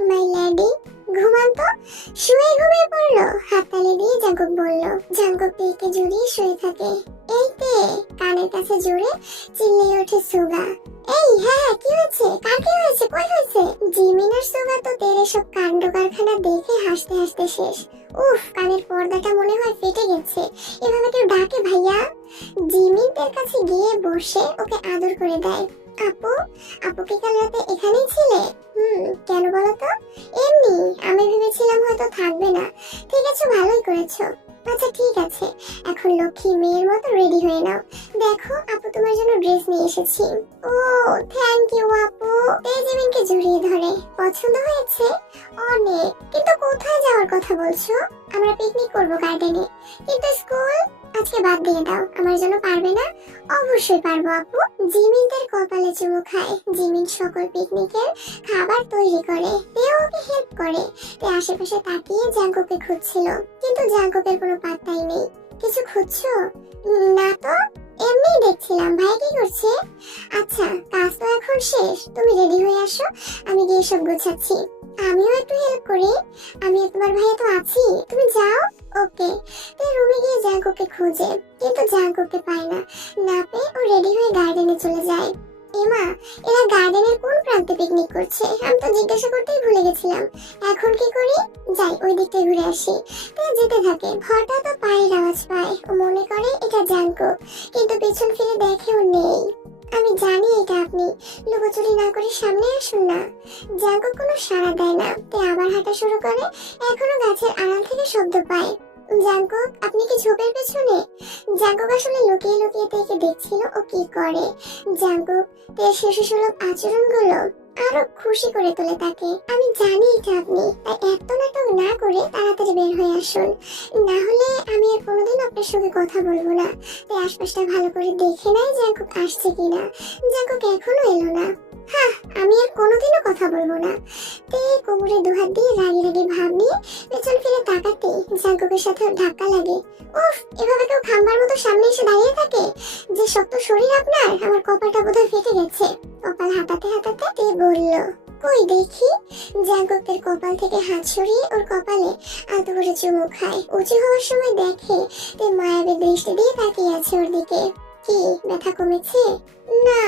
মাই ল্যাডি, ঘুমান তো। শুয়ে ঘুমিয়ে পড়লো। হাততালি দিয়ে জাঙ্কুক বলল। জাঙ্কুক তেকে জড়িয়ে শুয়ে থাকে। এই তে, কানের কাছে জোরে চিল্লিয়ে ওঠে সুগা। এই হ্যাঁ, কি হয়েছে? কার কি হয়েছে? কই হয়েছে? জিমিন আর সুগা তো তের এসব কাণ্ড কারখানা দেখে হাসতে হাসতে শেষ। উফ, কানের পর্দাটা মনে হয় ফেটে গেছে। এভাবে কেউ ডাকে ভাইয়া? জিমিন তের কাছে গিয়ে বসে ওকে আদর করে দেয়। আপু, আপু কি কাল রাতে এখানেই ছিলে? কেন বলো তো? এমনি, আমি ভেবেছিলাম হয়তো থাকবে না। ঠিক আছে, ভালোই করেছো। আচ্ছা ঠিক আছে, এখন লক্ষ্মী মেয়ের মতো রেডি হয়ে নাও। দেখো আপু তোমার জন্য ড্রেস নিয়ে এসেছি। ও থ্যাংক ইউ আপু। তেজিমিনকে জড়িয়ে ধরে, পছন্দ হয়েছে? অনেক। কিন্তু কোথায় যাওয়ার কথা বলছো? আমরা পিকনিক করব গার্ডেনে। কিন্তু স্কুল? আজকে বাদ দিয়ে দাও, আমার জন্য পারবে না? অবশ্যই পারবো আপু। জিমিন তার কপালে চুমু খায়। জিমিন সকল পিকনিকের খাবার তৈরি করে, তেও ওকে হেল্প করে। তে আশেপাশে তাকিয়ে জাঙ্কুকে খুঁজছিল, কিন্তু জাঙ্কুকের কোনো পাত্তাই নেই। কিছু খুঁজছো? না তো, এমনি দেখছিলাম। ভাই কি করছে? আচ্ছা কাজ তো এখন শেষ, তুমি রেডি হয়ে আসো, আমি গিয়ে সব গোছাচ্ছি। আমিও একটু হেল্প করি। আমি তোমার ভাইয়া তো আছি, তুমি যাও। ওকে। তে রুমে গিয়ে জাঙ্কুকে খোঁজে, কিন্তু জাঙ্কুকে পায় না। না পেয়ে ও রেডি হয়ে গার্ডেনে চলে যায়। এমা, এরা গার্ডেনের কোন প্রান্তে পিকনিক করছে? আমি তো জিজ্ঞাসা করতেই ভুলে গেছিলাম। এখন কি করি? যাই ওই দিকটায় ঘুরে আসি। তে যেতে থাকে, হঠাৎ ও পায়ের আওয়াজ পায়। ও মনে করে এটা জাঙ্কুক, কিন্তু পেছন ফিরে দেখে ও নেই। আমি জানি এটা আপনি, লুকোচুরি না করে সামনে আসুন না। জাঙ্কুক কোনো সাড়া দেয় না। তে আবার হাঁটা শুরু করে, এখনো গাছের আড়াল থেকে শব্দ পায়। জাঙ্কুক, আপনি কি ঝোপের পেছনে? জাঙ্কুক আসলে লুকিয়ে লুকিয়ে তেকে দেখছিল ও কি করে। জাঙ্কুক তের শিশুসুলভ আচরণগুলো আরো খুশি করে তোলে তাকে। আমি জানি এটা আপনি, তাই এত নাটক না করে তাড়াতাড়ি বের হয়ে আসুন, না হলে আমি আর কোনোদিন আপনার সঙ্গে কথা বলবো না। তাই আশপাশটা ভালো করে দেখে নাই জাঙ্কুক আসছে কিনা। জাঙ্কুক এখনো এলো না। হ্যাঁ, আমি আর কোনোদিনও কথা বলবো না। তে কোমরে দুহাত দিয়ে রাগি রাগি ভাব নিয়ে পেছন ফিরে তাকাতে জাঙ্কুকের সাথে ওর ধাক্কা লাগে। উফ, এভাবে কেউ খাম্বার মতো সামনে এসে দাঁড়িয়ে থাকে? যে শক্ত শরীর আপনার, আমার কপালটা বোধহয় ফেটে গেছে। কপাল হাতাতে হাতাতে তে বলল, কই দেখি। জাঙ্কুকের কপাল থেকে হাত সরিয়ে ওর কপালে আলতো করে চুমু খায়। উঁচু হওয়ার সময় দেখে তে মায়াবী দৃষ্টি দিয়ে তাকিয়ে আছে ওর দিকে। কি ব্যথা কমেছে? না।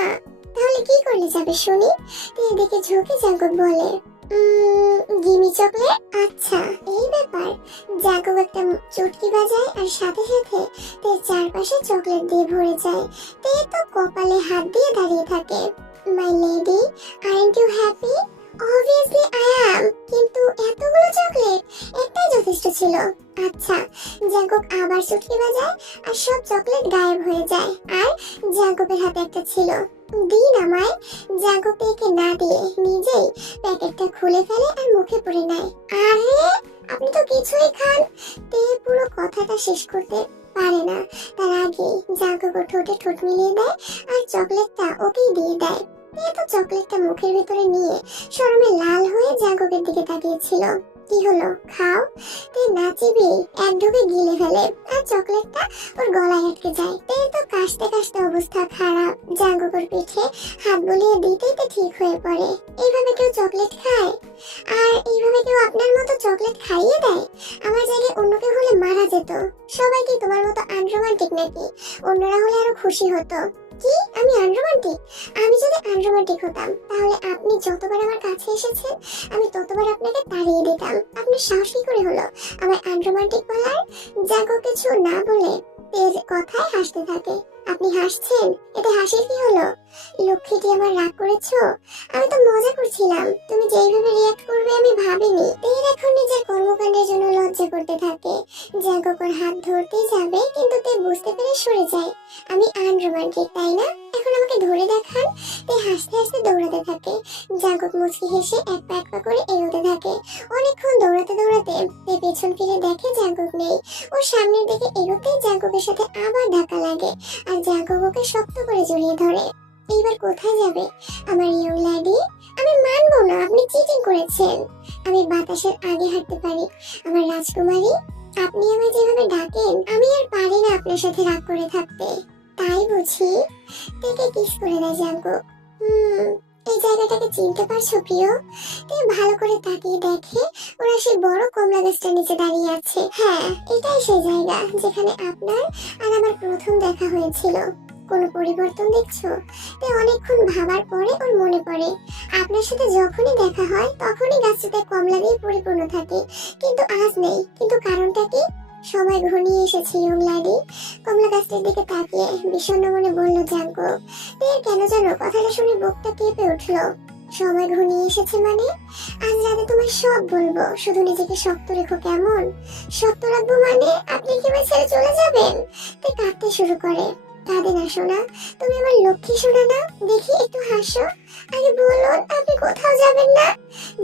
তাহলে কি করলে যাবে শুনি? তে এদিকে ঝুঁকে জাঙ্কুক বলে, গিমি চকলেট। আচ্ছা এই ব্যাপার। জাঙ্কুক একটা চুটকি বাজায় আর সাথে সাথে তের চারপাশে চকলেট দিয়ে ভরে যায়। তে তো কপালে হাত দিয়ে দাঁড়িয়ে থাকে। My lady, aren't you happy? Obviously I am, কিন্তু এতগুলো চকলেট একটাই যথেষ্ট ছিল। আচ্ছা। জাঙ্কুক আবার চুটকি বাজায় আর সব চকলেট গায়েব হয়ে যায়। আর জাঙ্কুকের হাতে একটা ছিল। দিন আমায়। জাঙ্কুক একে না দিয়ে নিজেই প্যাকেটটা খুলে ফেলে আর মুখে পুরে নেয়। আরে আপনি তো কিছুই খান। তে পুরো কথাটা শেষ করতে পারে না, তার আগে জাঙ্কুক ওর ঠোঁটে ঠোঁট মিলিয়ে দেয় আর চকলেটটা ওকেই দিয়ে দেয়। তে তো চকলেটটা মুখের ভেতরে নিয়ে শরমে লাল হয়ে জাঙ্কুকের দিকে তাকিয়েছিল। কি হলো, খাও। তে না চিবিয়ে এক ঢোকে গিলে ফেলে আর চকলেটটা ওর গলায় আটকে যায়। তে তো কাশতে কাশতে অবস্থা খারাপ। জাঙ্কুকের পিঠে হাত বুলিয়ে দিতেই তো ঠিক হয়ে পড়ে। এইভাবে কেউ চকলেট খায়? আর এইভাবে কেউ আপনার মতো চকলেট খাইয়ে দেয়? আমার জায়গায় অন্য কেউ হলে মারা যেত। সবাই কি তোমার মতো আনরোমান্টিক নাকি? অন্যরা হলে আরো খুশি হতো। কি আমি আনরোমান্টিক? আমি যদি আনরোমান্টিক হতাম তাহলে আপনি যতবার আমার কাছে এসেছেন আমি ততবার আপনাকে তাড়িয়ে দিতাম। আপনার সাহস কি করে হলো আমার আনরোমান্টিক বলার? জাগো কিছু না বলে তের কথায় হাসতে থাকে। আপনি হাসছেন, এতে হাসির কি হলো? লক্ষ্মীটি আমার রাগ করেছো? আমি তো মজা করছিলাম, তুমি যেইভাবে রিয়াক্ট করবে আমি ভাবিনি। তের এখন নিজের কর্মকাণ্ডের জন্য লজ্জা করতে থাকে। জাগোকর হাত ধরতে যাবে কিন্তু তে বুঝতে পেরে সরে যায়। আমি আনরোমান্টিক তাই না? এখন আমাকে ধরে দেখান। তে হাসতে হাসতে দৌড়াতে থাকে। জাগক মুচকি হেসে এক পা করে এগোতে থাকে। অনেকক্ষণ দৌড়াতে দৌড়াতে তে পেছন ফিরে দেখে জাগক নেই। ওর সামনের দিকে এগোতে জাগকের সাথে আবার ধাক্কা লাগে আর জাগক ওকে শক্ত করে জড়িয়ে ধরে। এইবার কোথায় যাবে আমার ইয়ং লেডি? আমি মানবো না আপনি চিটিং করেছেন। আমি বাতাসের আগে হাঁটতে পারি আমার রাজকুমারী। আপনি আমায় যেভাবে ডাকেন আমি আর পারি না আপনার সাথে রাগ করে থাকতে। তাই বুঝি? তেকে কিস করে দেয় জাঙ্কুক। এই জায়গাটাকে চিনতে পারছো প্রিয়? তে ভালো করে তাকিয়ে দেখে ওরা সেই বড় কমলা গাছটার নিচে দাঁড়িয়ে আছে। হ্যাঁ, এটাই সেই জায়গা যেখানে আপনার আর আমার প্রথম দেখা হয়েছিল। কোনো পরিবর্তন দেখছো? তে অনেকক্ষণ ভাবার পরে ওর মনে পড়ে আপনার সাথে যখনই দেখা হয় তখনই গাছটাতে কমলা দিয়ে পরিপূর্ণ থাকে, কিন্তু আজ নেই। কিন্তু কারণটা কি? সময় ঘনিয়ে এসেছে ইয়ং লেডি। কমলা গাছটার দিকে তাকিয়ে বিষণ্ণ মনে বলল জাঙ্কুক। তে কেন যেন কথাটা শুনে বুকটা কেঁপে উঠলো। সময় ঘনিয়ে এসেছে মানে আজ রাতে তোমার সব বলবো, শুধু নিজেকে শক্ত রেখো কেমন? শক্ত রাখবো মানে আপনি কি আমায় ছেড়ে চলে যাবেন? তে কাঁদতে শুরু করে। কাঁদে না সোনা, তুমি আমার লক্ষ্মী সোনা না, দেখি একটু হাসো। আগে বলুন আপনি কোথাও যাবেন না?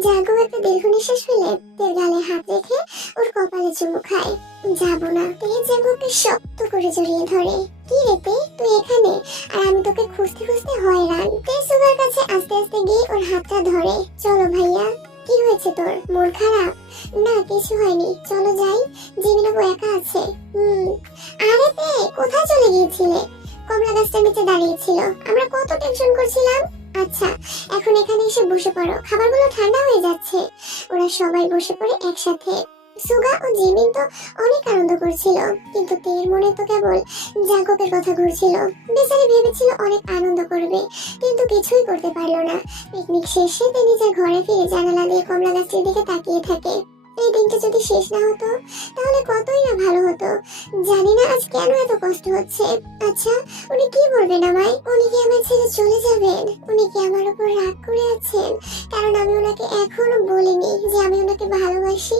জাগো একটা দীর্ঘ নিঃশ্বাস ফেলে তের গালে হাত রেখে ওর কপালে চুমু খায়। যাবো না। তে জাগোকে শক্ত করে জড়িয়ে ধরে। কি রে তে, তুই এখানে আর আমি তোকে খুঁজতে খুঁজতে হয়রান। তে সুগার কাছে আস্তে আস্তে গিয়ে ওর হাতটা ধরে। চলো ভাইয়া। কি হয়েছে তোর, মন খারাপ? না কিছু হয়নি, চলো যাই, জিমিনাবু একা আছে। আরে তে কোথায় চলে গিয়েছিলে? কমলা গাছটার নিচে দাঁড়িয়েছিল, আমরা কত টেনশন করছিলাম। আচ্ছা এখন এখানে এসে বসে পড়ো, খাবারগুলো ঠান্ডা হয়ে যাচ্ছে। ওরা সবাই বসে পড়ে একসাথে। সুগা ও জিমিন তো অনেক আনন্দ করছিল, কিন্তু তের মনে তো কেবল জাঙ্কুকের কথা ঘুরছিল। বেচারি ভেবেছিল অনেক আনন্দ করবে, কিন্তু কিছুই করতে পারলো না। পিকনিক শেষে তে নিজের ঘরে ফিরে জানালা দিয়ে কমলা গাছটির দিকে তাকিয়ে থাকে। এই দিনটা যদি শেষ না হতো তাহলে কতই না ভালো হতো। জানি না আজ কেন এত কষ্ট হচ্ছে। আচ্ছা উনি কি বলবেন আমায়? উনি কি আমায় ছেড়ে চলে যাবেন? উনি কি আমার উপর রাগ করে আছেন কারণ আমি ওনাকে এখনো বলিনি যে আমি ওনাকে ভালোবাসি?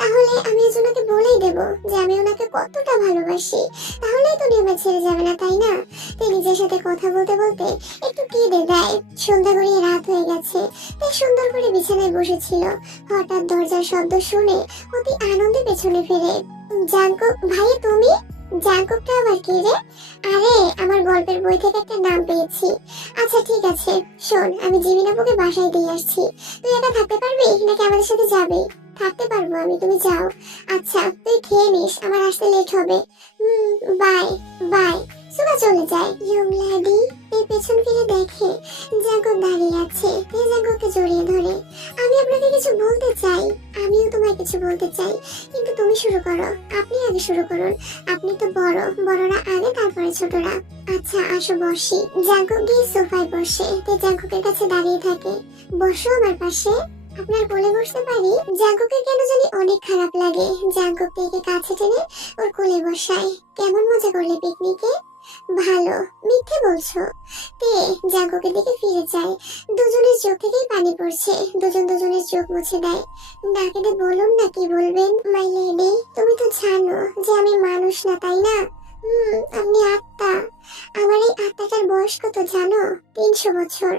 তাহলে আমি আজ ওনাকে বলেই দেব যে আমি ওনাকে কতটা ভালোবাসি, তাহলেই তো উনি আমায় ছেড়ে যাবে না, তাই না? তাই নিজের সাথে কথা বলতে বলতে একটু কেঁদে দেয়। সন্ধ্যা গড়িয়ে রাত হয়ে গেছে। তাই সুন্দর করে বিছানায় বসেছিল, হঠাৎ দরজার শব্দ শুনে অতি আনন্দে পেছনে ফিরে। জাঙ্কুক ভাই তুমি? জাঙ্কুকটা আবার কি রে? আরে আমার গল্পের বই থেকে একটা নাম পেয়েছি। আচ্ছা ঠিক আছে শোন, আমি জিমিনাপুকে বাসায় দিয়ে আসছি। তুই একা থাকতে পারবি নাকি আমাদের সাথে যাবি? থাকতে পারবো আমি, তুমি যাও। আচ্ছা তুই খেয়ে নিস, আমার আসতে লেট হবে। Bye bye. সুগা চলে যায়। ইয়ং লেডি এই পেছন ফিরে দেখে জাঙ্কুক দাঁড়িয়ে আছে। তে জাঙ্কুককে জড়িয়ে ধরে। আমি আপনাকে কিছু বলতে চাই। আমিও তোমায় কিছু বলতে চাই, কিন্তু তুমি শুরু করো। আপনি আগে শুরু করুন, আপনি তো বড়, বড়রা আগে তারপরে ছোটরা। আচ্ছা আসো বসি। জাঙ্কুক গিয়ে সোফায় বসে। তে জাঙ্কুকের কাছে দাঁড়িয়ে থাকে। বসো আমার পাশে। আপনার কোলে বসতে পারি? জাঙ্কুকের কেন জানি অনেক খারাপ লাগে। জাঙ্কুক তেকে কাছে টেনে ওর কোলে বসায়। কেমন মজা করলে পিকনিকে? ভালো। মিথ্যে বলছো? তে জাঙ্কুকের দিকে ফিরে যায়। দুজনের চোখ থেকেই পানি পড়ছে। দুজন দুজনের চোখ মুছে দেয়। না কেঁদে বলুন না কি বলবেন। মাই লেডি তুমি তো জানো যে আমি মানুষ না, তাই না? আপনি আত্মা। আমার এই আত্মাটার বয়স কত জানো? 300 বছর।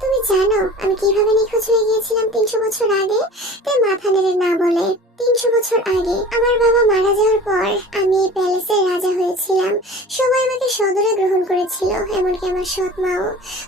তুমি জানো আমি কিভাবে নিখোঁজ হয়ে গিয়েছিলাম 300 বছর আগে? তে মাথা নেড়ে না বলে। 300 বছর আগে আমার বাবা মারা যাওয়ার পর আমি এই প্যালেসের রাজা হয়েছিলাম। সবাই আমাকে সদরে গ্রহণ করেছিল, এমনকি আমার সৎ মাও।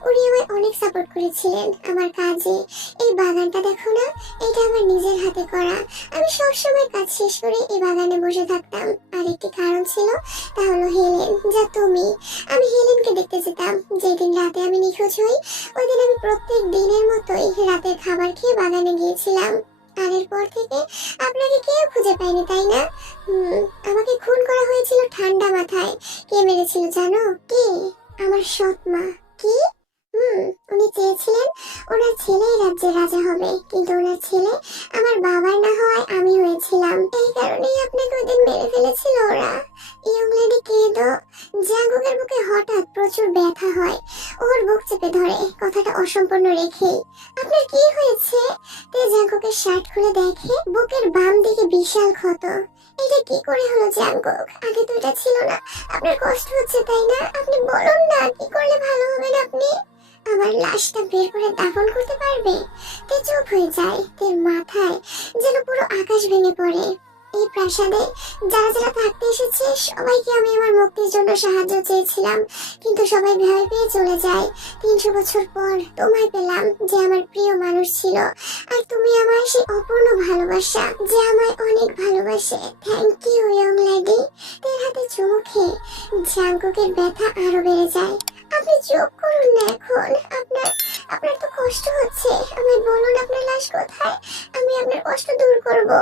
উনি আমায় অনেক সাপোর্ট করেছিলেন আমার কাজে। এই বাগানটা দেখো না, এটা আমার নিজের হাতে করা। আমি সবসময় কাজ শেষ করে এই বাগানে বসে থাকতাম। আর একটি কারণ ছিল, তা হলো হেলেন, যা তুমি। আমি হেলেনকে দেখতে যেতাম। যেদিন রাতে আমি নিখোঁজ হই ওই দিন আমি প্রত্যেক দিনের মতোই রাতের খাবার খেয়ে বাগানে গিয়েছিলাম। আর এরপর থেকে আপনাকে কেউ খুঁজে পায়নি, তাই না? আমাকে খুন করা হয়েছিল ঠান্ডা মাথায়। কে মেরেছিল জানো? কে? আমার সৎ মা। কি? উনি চেয়েছিলেন ওনার ছেলে এই রাজ্যের রাজা হবে, কিন্তু ওনার ছেলে আমার বাবার না হওয়ায় আমি হয়েছিলাম। এই কারণেই আপনাকে ওই দিন মেরে ফেলেছিল ওরা। ইয়ং লেডি কেঁদো। জাঙ্কুকের বুকে হঠাৎ প্রচুর ব্যথা হয়। ওর বুক চেপে ধরে, কথাটা অসম্পূর্ণ রেখেই। আপনার কি হয়েছে? তে জাঙ্কুকের শার্ট খুলে দেখে বুকের বাম দিকে বিশাল ক্ষত। এটা কি করে হলো জাঙ্কুক? আগে তো এটা ছিল না। আপনার কষ্ট হচ্ছে তাই না? আপনি বলুন না কি করলে ভালো হবেন আপনি? আমার লাশটা বের করে দাফন করতে পারবে? তে চুপ হয়ে যায়। তের মাথায় যেন পুরো আকাশ ভেঙে পড়ে। এই প্রাসাদে যারা যারা থাকতে এসেছে সবাইকে আমি আমার মুক্তির জন্য সাহায্য চেয়েছিলাম, কিন্তু সবাই ভয় পেয়ে চলে যায়। 300 বছর পর তোমায় পেলাম, যে আমার প্রিয় মানুষ ছিল। আর তুমি আমার সেই অপূর্ণ ভালোবাসা, যে আমায় অনেক ভালোবাসে। Thank you young lady. তের হাতে চুমু খেয়ে জাঙ্কুকের ব্যথা আরো বেড়ে যায়। আপনি চুপ করুন না এখন। আপনার তো কষ্ট হচ্ছে। আমি বলুন আপনার লাশ কোথায়, আমি আপনার কষ্ট দূর করব।